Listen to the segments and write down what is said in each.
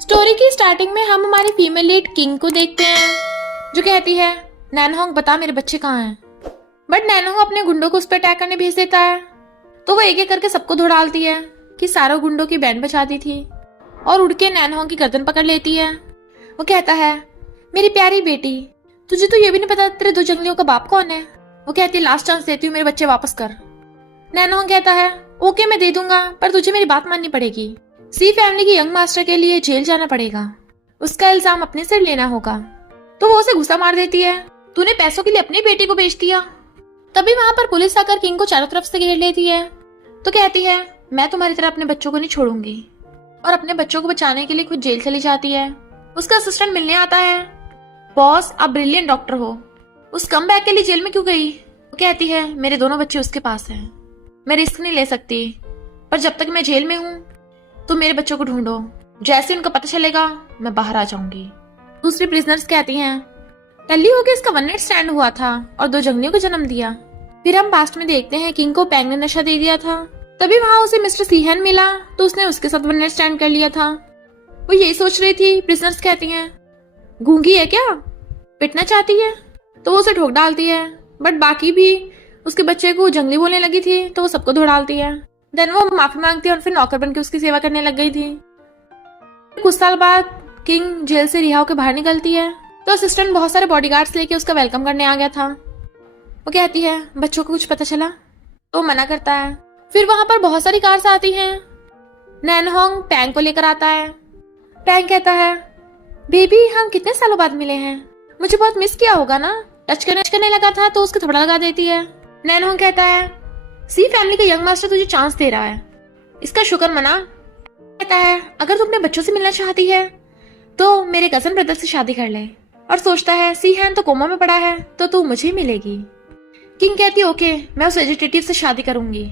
Story की starting में हम हमारी फीमेल लीड किंग को देखते हैं जो कहती है नैनहोंग बता मेरे बच्चे कहाँ हैं। बट नैनहोंग अपने गुंडों को उस पर अटैक करने भेज देता है तो वो एक एक करके सबको धो डालती है कि सारों गुंडों की बैंड बचा दी थी और उड़ के नैनहोंग की गर्दन पकड़ लेती है। वो कहता है मेरी प्यारी बेटी तुझे तो ये भी नहीं पता तेरे दो जंगलियों का बाप कौन है। वो कहती है लास्ट चांस देती हूँ मेरे बच्चे वापस कर। नैनहोंग कहता है ओके मैं दे दूंगा पर तुझे मेरी बात माननी पड़ेगी। सी फैमिली की यंग मास्टर के लिए जेल जाना पड़ेगा, उसका इल्जाम अपने सिर लेना होगा। तो वो उसे गुस्सा मार देती है तूने पैसों के लिए अपनी बेटी को बेच दिया। तभी वहां पर पुलिस आकर किंग को चारों तरफ से घेर लेती है तो कहती है मैं तुम्हारी तरह अपने बच्चों को नहीं छोड़ूंगी और अपने बच्चों को बचाने के लिए खुद जेल चली जाती है। उसका असिस्टेंट मिलने आता है बॉस आप ब्रिलियंट डॉक्टर हो, उस कम बैक के लिए जेल में क्यों गई। वो कहती है मेरे दोनों बच्चे उसके पास हैं, मैं रिस्क नहीं ले सकती पर जब तक मैं जेल में हूँ तो मेरे बच्चों को ढूंढो, जैसे उनका पता चलेगा मैं बाहर आ जाऊंगी। दूसरी प्रिजनर्स कहती हैं टल्ली होके इसका वन नाइट स्टैंड हुआ था और दो जंगलियों को जन्म दिया। फिर हम पास्ट में देखते हैं किंग को पैंग ने नशा दे दिया था, तभी वहां उसे मिस्टर सीहन मिला तो उसने उसके साथ वन नाइट स्टैंड कर लिया था। वो यही सोच रही थी। प्रिजनर्स कहती हैं गूंगी है क्या, पिटना चाहती है, तो वो उसे ठोक डालती है। बट बाकी भी उसके बच्चे को जंगली बोलने लगी थी तो वो सबको धो डालती है। देन वो माफी मांगती है और फिर नौकर बन के उसकी सेवा करने लग गई थी। कुछ साल बाद किंग जेल से रिहा होकर बाहर निकलती है तो असिस्टेंट बहुत सारे बॉडीगार्ड्स लेके उसका वेलकम करने आ गया था। वो कहती है बच्चों को कुछ पता चला, तो मना करता है। फिर वहां पर बहुत सारी कार्स आती हैं। नैनहोंग पैंग को लेकर आता है। पैंग कहता है बेबी हम कितने सालों बाद मिले हैं, मुझे बहुत मिस किया होगा ना। टच करने लगा था तो उसको थपड़ा लगा देती है। नैनहोंग कहता है सी फैमिली का यंग मास्टर तुझे चांस दे रहा है, इसका शुक्र मना। कहता है अगर तू अपने बच्चों से मिलना चाहती है तो मेरे कजन ब्रदर से शादी कर ले। और सोचता है सी हैन तो कोमा में पड़ा है तो तू मुझे ही मिलेगी। किंग कहती है ओके मैं उस वेजिटेटिव से शादी करूंगी।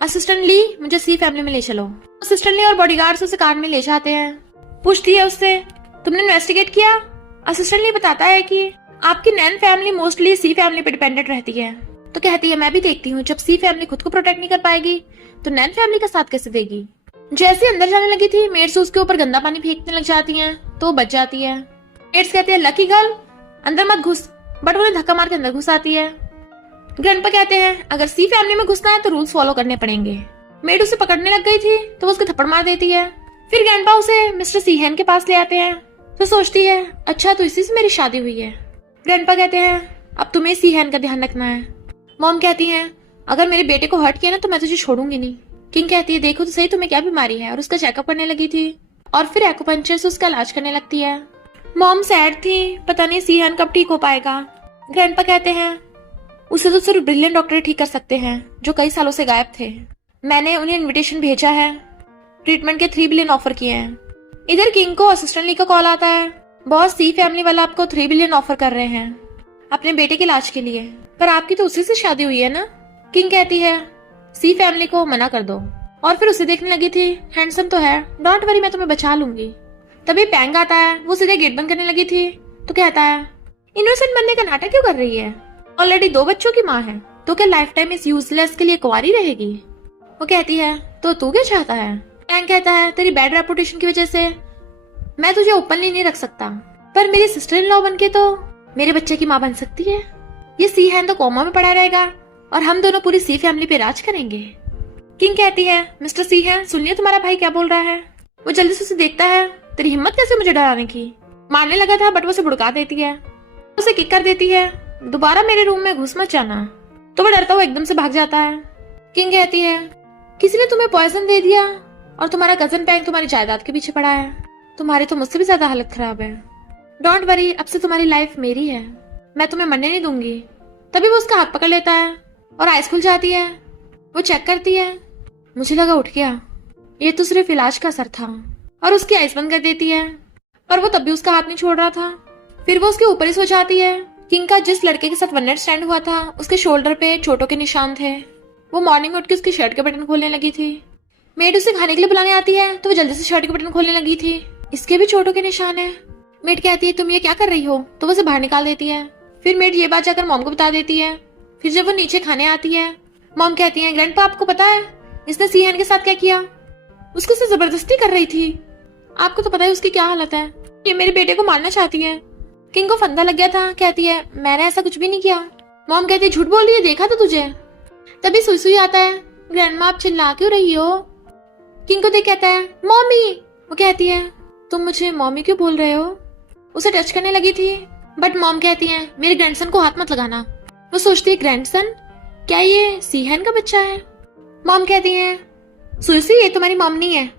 असिस्टेंट ली मुझे सी फैमिली में ले चलो। असिस्टेंट ली और बॉडीगार्ड्स उसे कार में ले जाते हैं। पूछती है उससे तुमने इन्वेस्टिगेट किया। असिस्टेंट ली बताता है कि आपकी नैन फैमिली मोस्टली सी फैमिली पे डिपेंडेंट रहती है। तो कहती है मैं भी देखती हूँ जब सी फैमिली खुद को प्रोटेक्ट नहीं कर पाएगी तो नैन फैमिली का साथ कैसे देगी। जैसे अंदर जाने लगी थी मेड्स उसके ऊपर गंदा पानी फेंकने लग जाती हैं तो वो बच जाती है। मेड्स कहते हैं लकी गर्ल अंदर मत घुस, बट उन्हें धक्का मार के अंदर घुस आती है। ग्रैंडपा कहते हैं अगर सी फैमिली में घुसना है तो रूल्स फॉलो करने पड़ेंगे। मेड उसे पकड़ने लग गई थी तो वो उसके थप्पड़ मार देती है। फिर ग्रैंडपा उसे मिस्टर सीहन के पास ले आते हैं तो सोचती है अच्छा तो इसी से मेरी शादी हुई है। ग्रैंडपा कहते हैं अब तुम्हें सीहन का ध्यान रखना है। मॉम कहती है अगर मेरे बेटे को हर्ट किया ना तो मैं तुझे छोड़ूंगी नहीं। किंग कहती है देखो तो सही तुम्हें क्या बीमारी है, और उसका चेकअप करने लगी थी और फिर एक्यूपंक्चर से उसका इलाज करने लगती है। मॉम सैड थी, पता नहीं सीहन कब ठीक हो पाएगा। ग्रैंडपा कहते हैं उसे तो सिर्फ ब्रिलियंट डॉक्टर ठीक कर सकते हैं जो कई सालों से गायब थे। मैंने उन्हें इन्विटेशन भेजा है, ट्रीटमेंट के 3 बिलियन ऑफर किए हैं। इधर किंग को असिस्टेंट ली का कॉल आता है बॉस सी फैमिली वाला आपको 3 बिलियन ऑफर कर रहे हैं अपने बेटे के इलाज के लिए, पर आपकी तो उसी से शादी हुई है ना। किंग कहती है सी फैमिली को मना कर दो और फिर उसे देखने लगी थी हैंडसम तो है, डोंट वरी मैं तुम्हें बचा लूंगी। तभी पैंग आता है, वो सीधे गेट बंद करने लगी थी तो कहता है इनोसेंट बनने का नाटक क्यों कर रही है, ऑलरेडी 2 बच्चों की माँ है तो क्या लाइफ टाइम इस यूजलेस के लिए कुंवारी रहेगी। वो कहती है तो तू क्या चाहता है। पैंग कहता है तेरी बैड रेपुटेशन की वजह से मैं तुझे ओपनली नहीं रख सकता, पर मेरी सिस्टर इन लॉ बनके तो मेरे बच्चे की माँ बन सकती है। ये सी हैन तो कोमा में पड़ा रहेगा और हम दोनों पूरी सी फैमिली पे राज करेंगे। किंग कहती है मिस्टर सी हैन सुनिए तुम्हारा भाई क्या बोल रहा है। वो जल्दी से उसे देखता है तेरी हिम्मत कैसे मुझे डराने की। मारने लगा था बट वो उसे भुड़का देती है, उसे किक कर देती है दोबारा मेरे रूम में घुस मत जाना। तो वो डरता हुआ एकदम से भाग जाता है। किंग कहती है किसी ने तुम्हें पॉइजन दे दिया और तुम्हारा कजन पैंग तुम्हारी जायदाद के पीछे पड़ा है, तुम्हारी तो मुझसे भी ज्यादा हालत खराब है। डोंट वरी अब से तुम्हारी लाइफ मेरी है, मैं तुम्हें मरने नहीं दूंगी। तभी वो उसका हाथ पकड़ लेता है और आइस खुल जाती है। वो चेक करती है, मुझे लगा उठ गया, ये तो सिर्फ इलाज का असर था, और उसकी आइस बंद कर देती है। पर वो तब भी उसका हाथ नहीं छोड़ रहा था। फिर वो उसके ऊपर ही सो जाती है। किंग का जिस लड़के के साथ वन नाइट स्टैंड हुआ था उसके शोल्डर पे चोटों के निशान थे। वो मॉर्निंग में उठ के उसकी शर्ट के बटन खोलने लगी थी। मेड उसे खाने के लिए बुलाने आती है तो वो जल्दी से शर्ट के बटन खोलने लगी थी, इसके भी चोटों के निशान है। मेड कहती है तुम ये क्या कर रही हो, तो वो उसे बाहर निकाल देती है। फिर मेड ये बात जाकर मॉम को बता देती है। फिर जब वो नीचे खाने आती है मॉम कहती है ग्रैंडपा आपको पता है इसने सीहन के साथ क्या किया, उसको से जबरदस्ती कर रही थी। आपको तो पता है उसकी क्या हालत है, ये मेरे बेटे को मारना चाहती है। किंग को फंदा लग गया था, कहती है मैंने ऐसा कुछ भी नहीं किया। मॉम कहती है झूठ बोल रही है, देखा था तुझे। तभी सुई सुई आता है, ग्रैंडमा आप चिल्ला क्यों रही हो। किंग को देख कहता है मॉमी। वो कहती है तुम मुझे मॉमी क्यों बोल रहे हो। उसे टच करने लगी थी, बट मॉम कहती है मेरे ग्रैंडसन को हाथ मत लगाना। वो सोचती है ग्रैंडसन, क्या ये सीहन का बच्चा है। मॉम कहती है सुई सुई ये तुम्हारी मॉम नहीं है।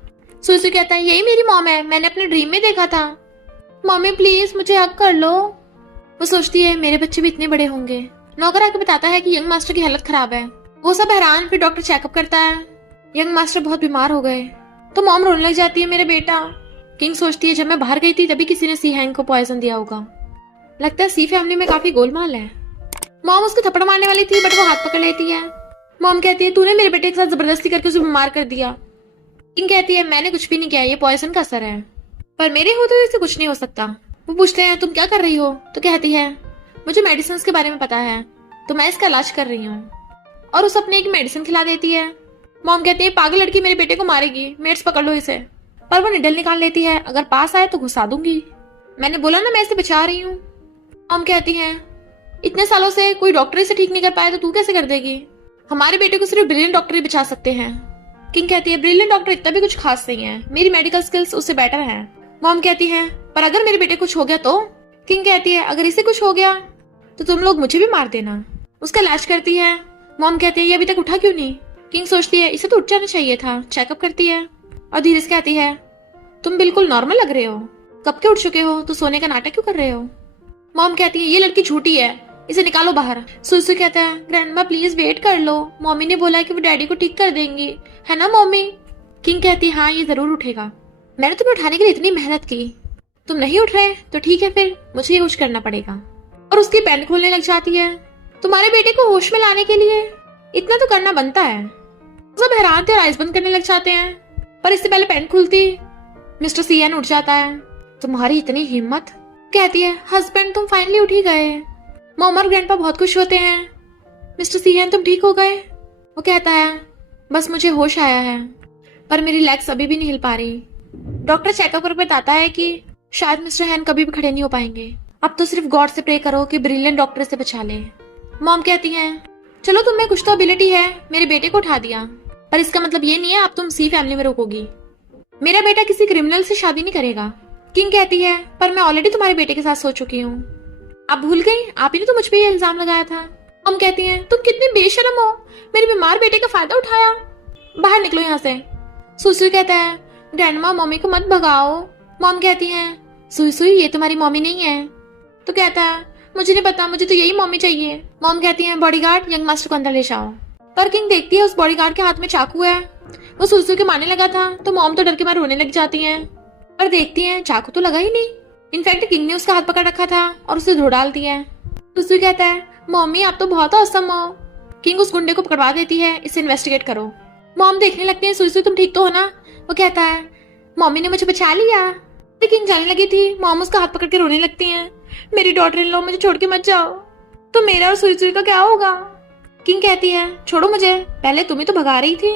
सुई सुई कहता है यही मेरी मॉम है, मैंने अपने ड्रीम में देखा था। मम्मी प्लीज मुझे हक कर लो। वो सोचती है मेरे बच्चे भी इतने बड़े होंगे। नौकर आके बताता है कि यंग मास्टर की हालत खराब है। वो सब हैरान, फिर डॉक्टर चेकअप करता है, यंग मास्टर बहुत बीमार हो गए। तो मॉम रोने लग जाती है मेरे बेटा। किंग सोचती है जब मैं बाहर गई थी तभी किसी ने सी हैंग को पॉइजन दिया होगा। लगता है सी फैमिली में काफी गोलमाल है। मॉम उसको थप्पड़ मारने वाली थी, बट वो हाथ पकड़ लेती है। मॉम कहती है तूने मेरे बेटे के साथ जबरदस्ती करके उसे बीमार कर दिया। किंग कहती है मैंने कुछ भी नहीं किया, ये पॉइजन का असर है, पर मेरे होते हुए इससे कुछ नहीं हो सकता। वो पूछते हैं तुम क्या कर रही हो, तो कहती है मुझे मेडिसिन के बारे में पता है, तो मैं इसका इलाज कर रही हूँ। और उस अपने एक मेडिसिन खिला देती है। मॉम कहती है पागल लड़की मेरे बेटे को मारेगी, मेट्स पकड़ लो इसे। पर वो निडल निकाल लेती है, अगर पास आए तो घुसा दूंगी। मैंने बोला ना मैं इसे बचा रही हूँ। मॉम कहती है इतने सालों से कोई डॉक्टर इसे ठीक नहीं कर पाया तो तू कैसे कर देगी। हमारे बेटे को सिर्फ ब्रिलियंट डॉक्टर ही बचा सकते हैं। किंग कहती है ब्रिलियंट डॉक्टर इतना भी कुछ खास नहीं है, मेरी मेडिकल स्किल्स उससे बेटर है। मॉम कहती है पर अगर मेरे बेटे कुछ हो गया तो। किंग कहती है अगर इसे कुछ हो गया तो तुम लोग मुझे भी मार देना। उसका इलाज करती है। मॉम कहती है ये अभी तक उठा क्यों नहीं। किंग सोचती है इसे तो उठ जाना चाहिए था। चेकअप करती है और धीरे से कहती है तुम बिल्कुल नॉर्मल लग रहे हो, कब के उठ चुके हो, तो सोने का नाटक क्यों कर रहे हो। मॉम कहती है ये लड़की झूठी है, इसे निकालो बाहर। सुसु कहता है ग्रैंडमा प्लीज वेट कर लो, मम्मी ने बोला है कि वो डैडी को ठीक कर देंगी, है ना मम्मी। किंग कहती है हाँ ये जरूर उठेगा, मैंने तुम्हें उठाने के लिए इतनी मेहनत की, तुम नहीं उठ रहे तो ठीक है फिर मुझे ये कुछ करना पड़ेगा। और उसकी पेन खोलने लग जाती है। तुम्हारे बेटे को होश में लाने के लिए इतना तो करना बनता है। सब हैरान थे और आइज बंद करने लग जाते हैं, पर इससे पहले पेन खुलती मिस्टर सीएन उठ जाता है। तुम्हारी इतनी हिम्मत, कहती है हस्बैंड तुम फाइनली उठ ही गए। मॉम और ग्रैंडपा बहुत खुश होते हैं। मिस्टर सीएन तुम ठीक हो गए। वो कहता है बस मुझे होश आया है, पर मेरी लेग्स अभी भी नहीं हिल पा रही। डॉक्टर चेकअप कर बताता है कि शायद मिस्टर हैन कभी भी खड़े नहीं हो पाएंगे। अब तो सिर्फ गॉड से प्रे करो कि ब्रिलियंट डॉक्टर से बचा ले। मॉम कहती है चलो तुम्हें कुछ तो एबिलिटी है, मेरे बेटे को उठा दिया, पर इसका मतलब ये नहीं है अब तुम सी फैमिली में रोकोगी। मेरा बेटा किसी क्रिमिनल से शादी नहीं करेगा। किंग कहती है पर मैं ऑलरेडी तुम्हारे बेटे के साथ सो चुकी हूँ, आप भूल गई, आप ही ने तो मुझ पे ये इल्जाम लगाया था। हम कहती हैं तुम कितने बेशर्म हो, मेरे बीमार बेटे का फायदा उठाया, बाहर निकलो यहाँ से। सुसु कहता है ग्रैंडमा मम्मी को मत भगाओ। मॉम कहती है सुसु ये तुम्हारी मम्मी नहीं है। तो कहता है मुझे नहीं पता, मुझे तो यही मम्मी चाहिए। मॉम कहती है बॉडीगार्ड यंग मास्टर को अंदर ले जाओ। पर किंग देखती है उस बॉडीगार्ड के हाथ में चाकू है। वो सुसु के मारने लगा था तो मॉम तो डर के मारे रोने लग जाती है, पर देखती है चाकू तो लगा ही नहीं। इनफैक्ट किंग ने उसका हाथ पकड़ रखा था और उसे धो डाल दिया है। सुसु कहता है मम्मी आप तो बहुत औसम हो। किंग उस गुंडे को पकड़वा देती है, इसे इन्वेस्टिगेट करो। मॉम देखने लगती है सुसु तुम ठीक तो हो ना। वो कहता है मम्मी ने मुझे बचा लिया। किंग जाने लगी थी, मॉम उसका हाथ पकड़ के रोने लगती है, मेरी डॉटर इन लो मुझे छोड़ के मत जाओ, तो मेरा और सुई का क्या होगा। किंग कहती है छोड़ो मुझे, पहले तुम ही तो भगा रही थी।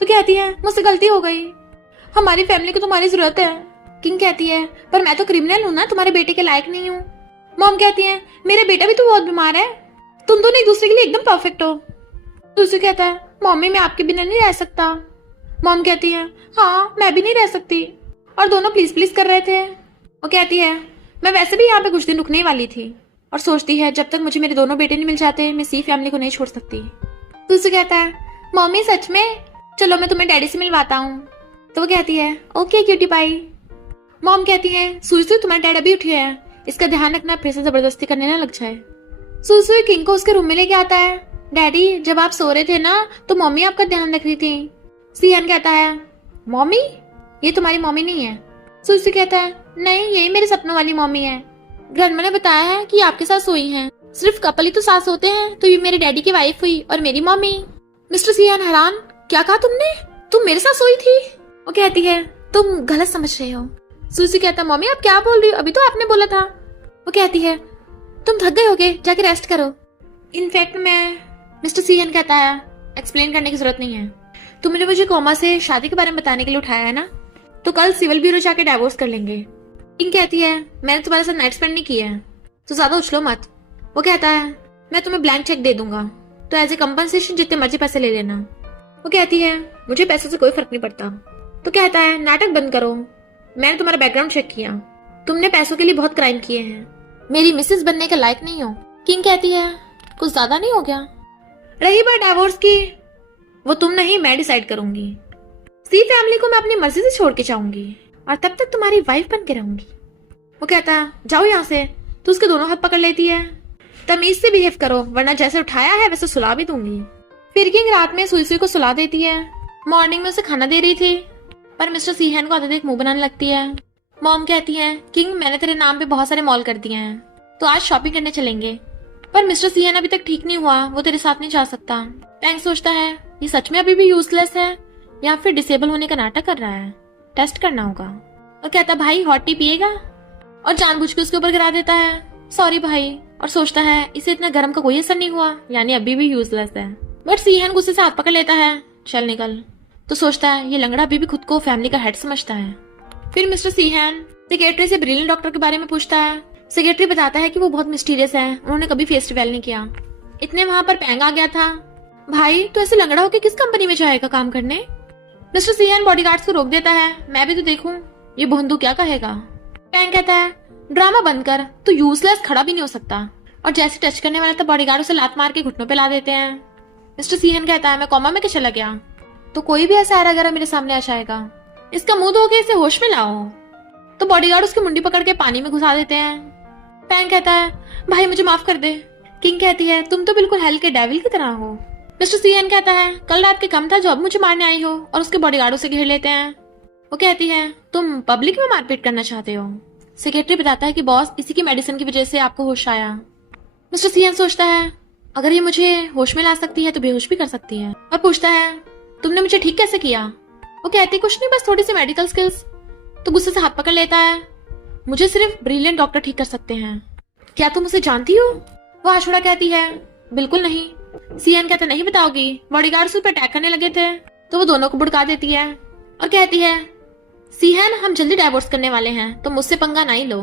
तो कहती है मुझसे गलती हो गई, हमारी फैमिली को तुम्हारी जरूरत है। किंग कहती है पर मैं तो क्रिमिनल हूँ ना, तुम्हारे बेटे के लायक नहीं हूँ। मॉम कहती है मेरा बेटा भी तो बहुत बीमार है, तुम दोनों एक दूसरे के लिए एकदम परफेक्ट हो। सुसु कहता है मम्मी मैं आपके बिना नहीं रह सकता। मॉम कहती है हाँ मैं भी नहीं रह सकती, और दोनों प्लीज प्लीज कर रहे थे। वो कहती है मैं वैसे भी यहाँ पे कुछ दिन रुकने वाली थी, और सोचती है जब तक मुझे मेरे दोनों बेटे नहीं मिल जाते मैं सी फैमिली को नहीं छोड़ सकती। सुसु कहता है मम्मी सच में, चलो मैं तुम्हें डैडी से मिलवाता हूँ। तो वो कहती है ओके क्यूटी पाई। मॉम कहती है सुसु तुम्हारे डैड अभी उठे हैं, इसका ध्यान रखना फिर से जबरदस्ती करने ना लग जाए। सुसु किंग को उसके रूम में लेके आता है। डैडी जब आप सो रहे थे ना तो मम्मी आपका ध्यान रख रही थी। सीएन कहता है मम्मी ये तुम्हारी मम्मी नहीं है। सुसु कहता है नहीं यही मेरे सपनों वाली मम्मी है, ग्रैंडमा ने बताया है कि आपके साथ सोई हैं, सिर्फ कपल ही तो सास होते हैं, तो ये मेरे डैडी की वाइफ हुई और मेरी मम्मी। मिस्टर सीएन हैरान क्या कहा तुमने, तुम मेरे साथ सोई थी। वो कहती है तुम गलत समझ रहे हो। सुसु कहता है मम्मी आप क्या बोल रही हो, अभी तो आपने बोला था। वो कहती है तुम थक गए होगे, जाके रेस्ट करो। इनफैक्ट मैं, मिस्टर सीएन कहता है एक्सप्लेन करने की जरूरत नहीं है, तुमने मुझे कोमा से शादी के बारे में बताने के लिए उठाया है ना, तो कल सिविल ब्यूरो जाके डाइवोर्स कर लेंगे। किंग कहती है मैंने तुम्हारे साथ नाइट स्पेंड नहीं किया है तो ज्यादा उछलो मत। वो कहता है मैं तुम्हें ब्लैंक चेक दे दूंगा तो एज ए कंपनसेशन जितने मर्जी पैसे ले लेना। वो कहती है मुझे पैसों से कोई फर्क नहीं पड़ता। तो कहता है नाटक बंद करो, मैंने तुम्हारा बैकग्राउंड चेक किया, तुमने पैसों के लिए बहुत क्राइम किए हैं, मेरी मिसेस बनने के लायक नहीं हो। किंग कहती है कुछ ज्यादा नहीं हो गया? रही बात डाइवोर्स की, वो तुम नहीं मैं डिसाइड करूंगी। सी फैमिली को मैं अपनी मर्जी से छोड़ के जाऊंगी और तब तक तुम्हारी वाइफ बन के रहूंगी। वो कहता है जाओ यहाँ से। तो उसके दोनों हाथ पकड़ लेती है, तमीज से बिहेव करो वरना जैसे उठाया है वैसे सुला भी दूंगी। फिर किंग रात में सुई सुई को सुला देती है। मॉर्निंग में उसे खाना दे रही थी पर मिस्टर सीहन को आते देख मुंह बनाने लगती है। मॉम कहती है किंग मैंने तेरे नाम पे बहुत सारे मॉल कर दिए हैं तो आज शॉपिंग करने चलेंगे। पर मिस्टर सीहन अभी तक ठीक नहीं हुआ, वो तेरे साथ नहीं जा सकता। पैंग सोचता है ये सच में अभी भी यूजलेस है या फिर डिसेबल होने का नाटक कर रहा है, टेस्ट करना होगा। और कहता भाई हॉट टी पिएगा और जानबूझ के उसके ऊपर गिरा देता है सॉरी भाई। और सोचता है इसे इतना गर्म का कोई असर नहीं हुआ यानी अभी भी यूजलेस है। बट सीहन गुस्से से हाथ पकड़ लेता है चल निकल। तो सोचता है ये लंगड़ा अभी भी खुद को फैमिली का हेड समझता है। फिर मिस्टर सीहन सेक्रेटरी से ब्रिलियंट डॉक्टर के बारे में पूछता है। सेक्रेटरी बताता है कि वो बहुत मिस्टीरियस है, उन्होंने कभी फेस रिवील नहीं किया। इतने वहां पर पैंग आ गया था। भाई तो ऐसे लंगड़ा होकर किस कंपनी में जाएगा काम करने? मिस्टर सीहन बॉडीगार्ड्स को रोक देता है, मैं भी तो देखूं ये भोंदू क्या कहेगा। पैंग कहता है ड्रामा बंद कर, तू यूजलेस खड़ा भी नहीं हो सकता। और जैसे टच करने वाला था बॉडीगार्ड उसे लात मार के घुटनों पे ला देते हैं। मिस्टर सीहन कहता है मैं कोमा में क्या चला गया तो कोई भी ऐसा अगर मेरे सामने आ जाएगा, इसका मुंह धो के इसे होश में लाओ। तो बॉडीगार्ड उसकी मुंडी पकड़ के पानी में घुसा देते हैं। पैंग कहता है भाई मुझे माफ कर दे। किंग कहती है तुम तो बिल्कुल हेल के डेविल की तरह हो। मिस्टर सीएन कहता है कल रात के कम था जो अब मुझे मारने आई हो, और उसके बॉडीगार्डों से घेर लेते हैं। वो कहती है तुम पब्लिक में मारपीट करना चाहते हो। सेक्रेटरी बताता है कि बॉस इसी की मेडिसिन की वजह से आपको होश आया। मिस्टर सीएन सोचता है अगर ये मुझे होश में ला सकती है तो बेहोश भी कर सकती है, और पूछता है तुमने मुझे ठीक कैसे किया। वो कहती कुछ नहीं बस थोड़ी सी मेडिकल स्किल्स। तो गुस्से से हाथ पकड़ लेता है, मुझे सिर्फ ब्रिलियंट डॉक्टर ठीक कर सकते हैं, क्या तुम उसे जानती हो। वो आशुड़ा कहती है बिल्कुल नहीं। सीएन कहता नहीं बताओगी, बॉडीगार्ड्स उस पर अटैक करने लगे थे। तो वो दोनों को भुड़का देती है और कहती है सीहन हम जल्दी डाइवोर्स करने वाले हैं तो मुझसे पंगा ना ही लो।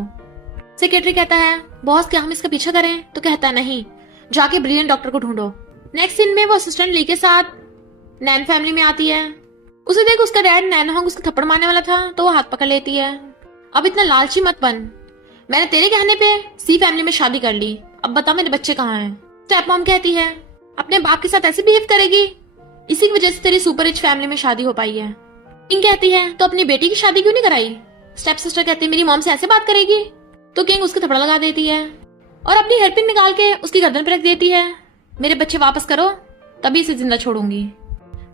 सेक्रेटरी कहता है बॉस क्या हम इसका पीछा करें। तो कहता है नहीं, जाके ब्रिलियंट डॉक्टर को ढूंढो। नेक्स्ट सीन में वो असिस्टेंट ली के साथ नैन फैमिली में आती है। उसे देख उसका डैड नैनहोंग उसको थप्पड़ मारने वाला था तो वो हाथ पकड़ लेती है, अब इतना लालची मत बन, मैंने तेरे कहने पे सी फैमिली में शादी कर ली, अब बता मेरे बच्चे कहाँ हैं। स्टेप मॉम कहती है अपने बाप के साथ ऐसे बिहेव करेगी, इसी की वजह से तेरी सुपर रिच फैमिली में शादी हो पाई है। किंग कहती है तो अपनी बेटी की शादी क्यों नहीं कराई। स्टेप सिस्टर कहती है मेरी मॉम से ऐसे बात करेगी। तो किंग उसके थप्पड़ लगा देती है और अपनी हेयरपिन निकाल के उसकी गर्दन पर रख देती है, मेरे बच्चे वापस करो तभी इसे जिंदा छोड़ूंगी।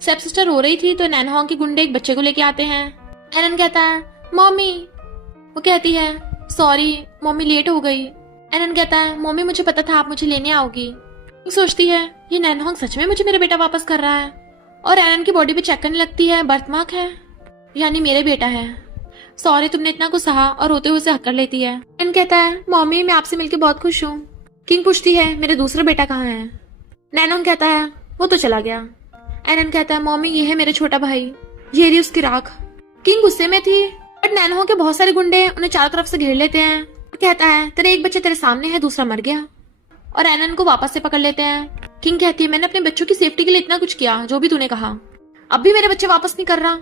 स्टेप सिस्टर रो रही थी तो नैनहोंग के गुंडे एक बच्चे को लेके आते हैं। एरन कहता है मम्मी। वो कहती है सॉरी मम्मी लेट हो गई। एरन कहता है मम्मी मुझे पता था आप मुझे लेने आओगी। सोचती है ये नैनहोंग सच में मुझे मेरा बेटा वापस कर रहा है, और एरन की बॉडी पे चेक करने लगती है, बर्थमार्क है यानी मेरे बेटा है। सॉरी तुमने इतना कुछ सहा, और रोते हुए उसे हक कर लेती है। एरन कहता है मम्मी मैं आपसे मिलकर बहुत खुश हूँ। किंग पूछती है मेरा दूसरा बेटा कहाँ है। नैनहोंग कहता है वो तो चला गया। एरन कहता है मम्मी ये है मेरा छोटा भाई, ये रही उसकी राख। किंग गुस्से में थी बट नैनहोंग के बहुत सारे गुंडे उन्हें चारों तरफ से घेर लेते हैं। कहता है तेरा एक बच्चा तेरे सामने है, दूसरा मर गया, और एरन को वापस से पकड़ लेते हैं। किंग कहती है मैंने अपने बच्चों की सेफ्टी के लिए इतना कुछ किया जो भी तूने कहा, अब भी मेरे बच्चे वापस नहीं कर रहा।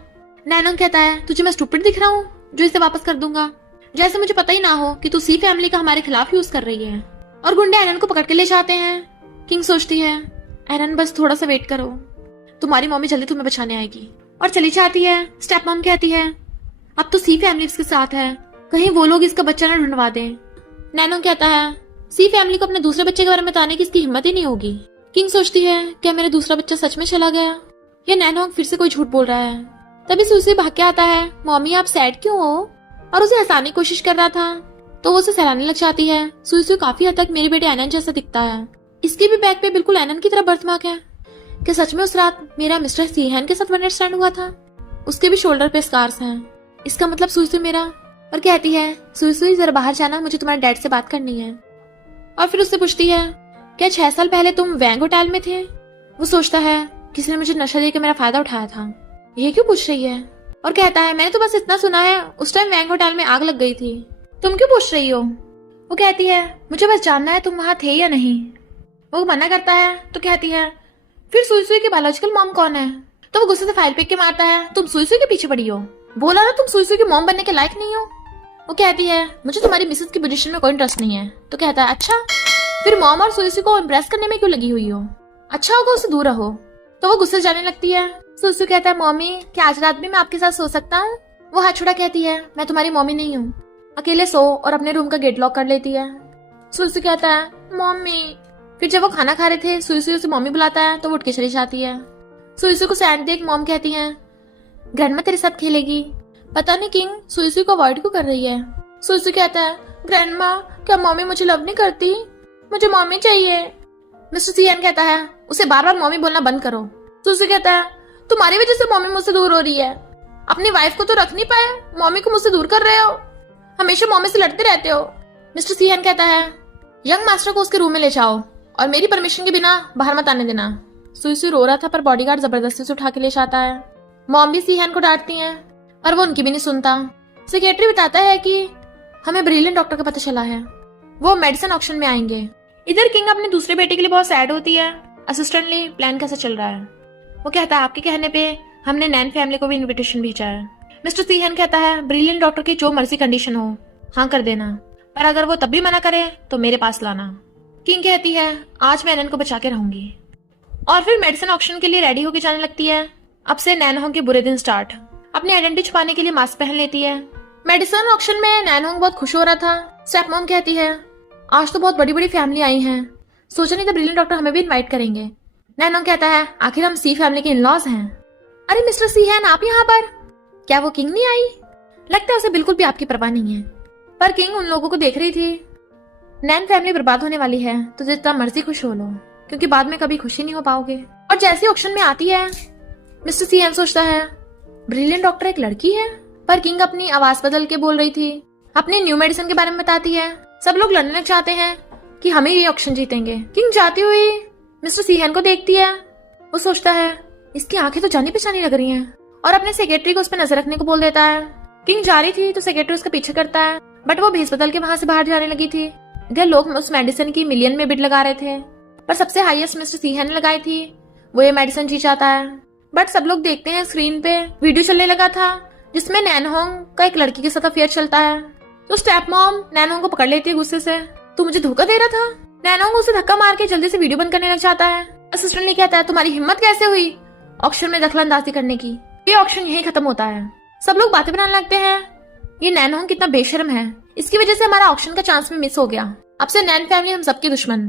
नैनहोंग कहता है तुझे मैं स्टूपिड दिख रहा हूँ जो इसे वापस कर दूंगा, जैसे मुझे पता ही ना हो कि तू सी फैमिली का हमारे खिलाफ यूज कर रही है। और गुंडे एरन को पकड़ के ले जाते हैं। किंग सोचती है एरन बस थोड़ा सा वेट करो, तुम्हारी मम्मी जल्दी तुम्हें बचाने आएगी, और चली जाती है। स्टेप मॉम कहती है अब तो सी फैमिली इसके साथ है, कहीं वो लोग इसका बच्चा ना ढूंढवा दें। नैनहोंग कहता है सी फैमिली को अपने दूसरे बच्चे के बारे में बताने की इसकी हिम्मत ही नहीं होगी। किंग सोचती है क्या मेरा दूसरा बच्चा सच में चला गया, या नैनहोंग फिर से कोई झूठ बोल रहा है। तभी सुसी भाग के आता है, मम्मी आप सैड क्यों हो, और उसे हंसाने की कोशिश कर रहा था तो वो उसे सहलाने लग जाती है। सुसी काफी हद तक मेरे बेटे एनन जैसा दिखता है, इसके भी बैक पे बिल्कुल एनन की तरह बर्थमार्क है। क्या सच में उस रात मेरा मिस्टर सीहन के साथ वन नाइट स्टैंड हुआ था। उसके भी शोल्डर पे स्कार्स हैं, इसका मतलब सुई मेरा। और कहती है सुई जरा बाहर जाना, मुझे तुम्हारे डैड से बात करनी है। और फिर उससे पूछती है क्या 6 साल पहले तुम वैंग होटल में थे। वो सोचता है किसी ने मुझे नशा देकर मेरा फायदा उठाया था, ये क्यों पूछ रही है। और कहता है मैंने तो बस इतना सुना है उस टाइम वैंग होटल में आग लग गई थी, तुम क्यों पूछ रही हो? वो कहती है मुझे बस जानना है तुम वहां थे या नहीं। वो मना करता है तो कहती है फिर सुई सुई की बायोलॉजिकल मॉम कौन है? तो वो गुस्से से फाइल फेंक के मारता है तुम सुई सुई के पीछे पड़ी हो, बोला ना तुम सुई सुई की मॉम बनने के लायक नहीं हो। वो कहती है मुझे तुम्हारी मिसेस की पोजीशन में कोई इंटरेस्ट नहीं है। तो कहता है अच्छा फिर मॉम और सुई सुई को इम्प्रेस करने में क्यों लगी हुई हो? अच्छा होगा उससे दूर रहो। तो वो गुस्से जाने लगती है। सुई कहता है मॉमी क्या आज रात भी मैं आपके साथ सो सकता हूँ? वो हाथ छुड़ा कहती है मैं तुम्हारी मॉमी नहीं हूँ, अकेले सो, और अपने रूम का गेट लॉक कर लेती है। सुई कहता है मॉमी। फिर जब वो खाना खा रहे थे सुई उसे मॉमी बुलाता है तो वो उठ के चली जाती है। सुई को सैंड देख मॉम कहती है ग्रैंडमा तेरे साथ खेलेगी। पता नहीं किंग सुई को अवॉइड क्यों कर रही है। सुई कहता है ग्रैंडमा क्या मॉमी मुझे लव नहीं करती, मुझे मॉमी चाहिए। मिस्टर सीएन कहता है उसे बार बार मॉमी बोलना बंद करो। सुई कहता है तुम्हारी वजह से मॉमी मुझसे दूर हो रही है, अपनी वाइफ को तो रख नहीं पाए, मॉमी को मुझसे दूर कर रहे हो, हमेशा मॉमी से लड़ते रहते हो। मिस्टर सीएन कहता है यंग मास्टर को उसके रूम में ले जाओ और मेरी परमिशन के बिना बाहर मत आने देना। सुई रो रहा था पर बॉडीगार्ड जबरदस्ती से उठा के ले जाता है। मॉम भी सीहन को डांटती हैं पर वो उनकी भी नहीं सुनता। सेक्रेटरी बताता है कि हमें ब्रिलियंट डॉक्टर का पता चला है, वो मेडिसिन ऑक्शन में आएंगे। इधर किंग अपने दूसरे बेटे के लिए बहुत सैड होती है। असिस्टेंटली प्लान कैसा चल रहा है? वो कहता है आपके कहने पे हमने नैन फैमिली को भी इनविटेशन भेजा है। मिस्टर सीहन कहता है ब्रिलियंट डॉक्टर की जो मर्जी कंडीशन हो हाँ कर देना, पर अगर वो तब भी मना करे तो मेरे पास लाना। किंग कहती है आज मैं नैन को बचा के रहूंगी। और फिर मेडिसिन ऑक्शन के लिए रेडी होके जाने लगती है। अब से नैनहोंग के बुरे दिन स्टार्ट। अपनी आइडेंटिटी छुपाने के लिए मास्क पहन लेती है। मेडिसिन ऑक्शन में नैनहोंग बहुत खुश हो रहा था। स्टेप मॉम कहती है आज तो बहुत बड़ी बड़ी फैमिली आई हैं, सोचा नहीं था ब्रिलियंट डॉक्टर हमें भी इनवाइट करेंगे। नैनहोंग कहता है आखिर हम सी फैमिली के इन-लॉज हैं। अरे मिस्टर सीहन आप यहाँ पर? क्या वो किंग नहीं आई? लगता है उसे बिल्कुल भी आपकी परवाह नहीं है। पर किंग उन लोगों को देख रही थी। नैन फैमिली बर्बाद होने वाली है तो जितना मर्जी खुश हो लो, क्योंकि बाद में कभी खुशी नहीं हो पाओगे। और जैसे ऑक्शन में आती है मिस्टर सीएन सोचता है ब्रिलियंट डॉक्टर एक लड़की है। पर किंग अपनी आवाज बदल के बोल रही थी। अपनी न्यू मेडिसिन के बारे में बताती है। सब लोग लड़ने लग जाते हैं कि हमें ये ऑक्शन जीतेंगे। किंग जाती हुई मिस्टर सीएन को देखती है। वो सोचता है इसकी आंखें तो जानी पहचानी लग रही हैं, और अपने सेक्रेटरी को उस पर नजर रखने को बोल देता है। किंग जा रही थी तो सेक्रेटरी उसका पीछे करता है, बट वो भेस बदल के वहां से बाहर जाने लगी थी। इधर लोग उस मेडिसिन की मिलियन में बिड लगा रहे थे, पर सबसे हाईएस्ट मिस्टर सीहन ने लगाई थी। वो ये मेडिसिन जीत जाता है। बट सब लोग देखते हैं स्क्रीन पे वीडियो चलने लगा था जिसमें नैनहोंग का एक लड़की के साथ अफेयर चलता है। तो स्टेप मॉम नैनहोंग को पकड़ लेती है गुस्से से, तू मुझे धोखा दे रहा था। नैनहोंग उसे धक्का मार के जल्दी से वीडियो बंद करने लग जाता है। असिस्टेंट ने कहता है तुम्हारी हिम्मत कैसे हुई ऑक्शन में दखलंदाजी करने की? ये ऑक्शन यही खत्म होता है। सब लोग बातें बनाने लगते हैं ये नैनहोंग कितना बेशर्म है, इसकी वजह से हमारा ऑक्शन का चांस भी मिस हो गया। अब से नैन फैमिली हम सबके दुश्मन।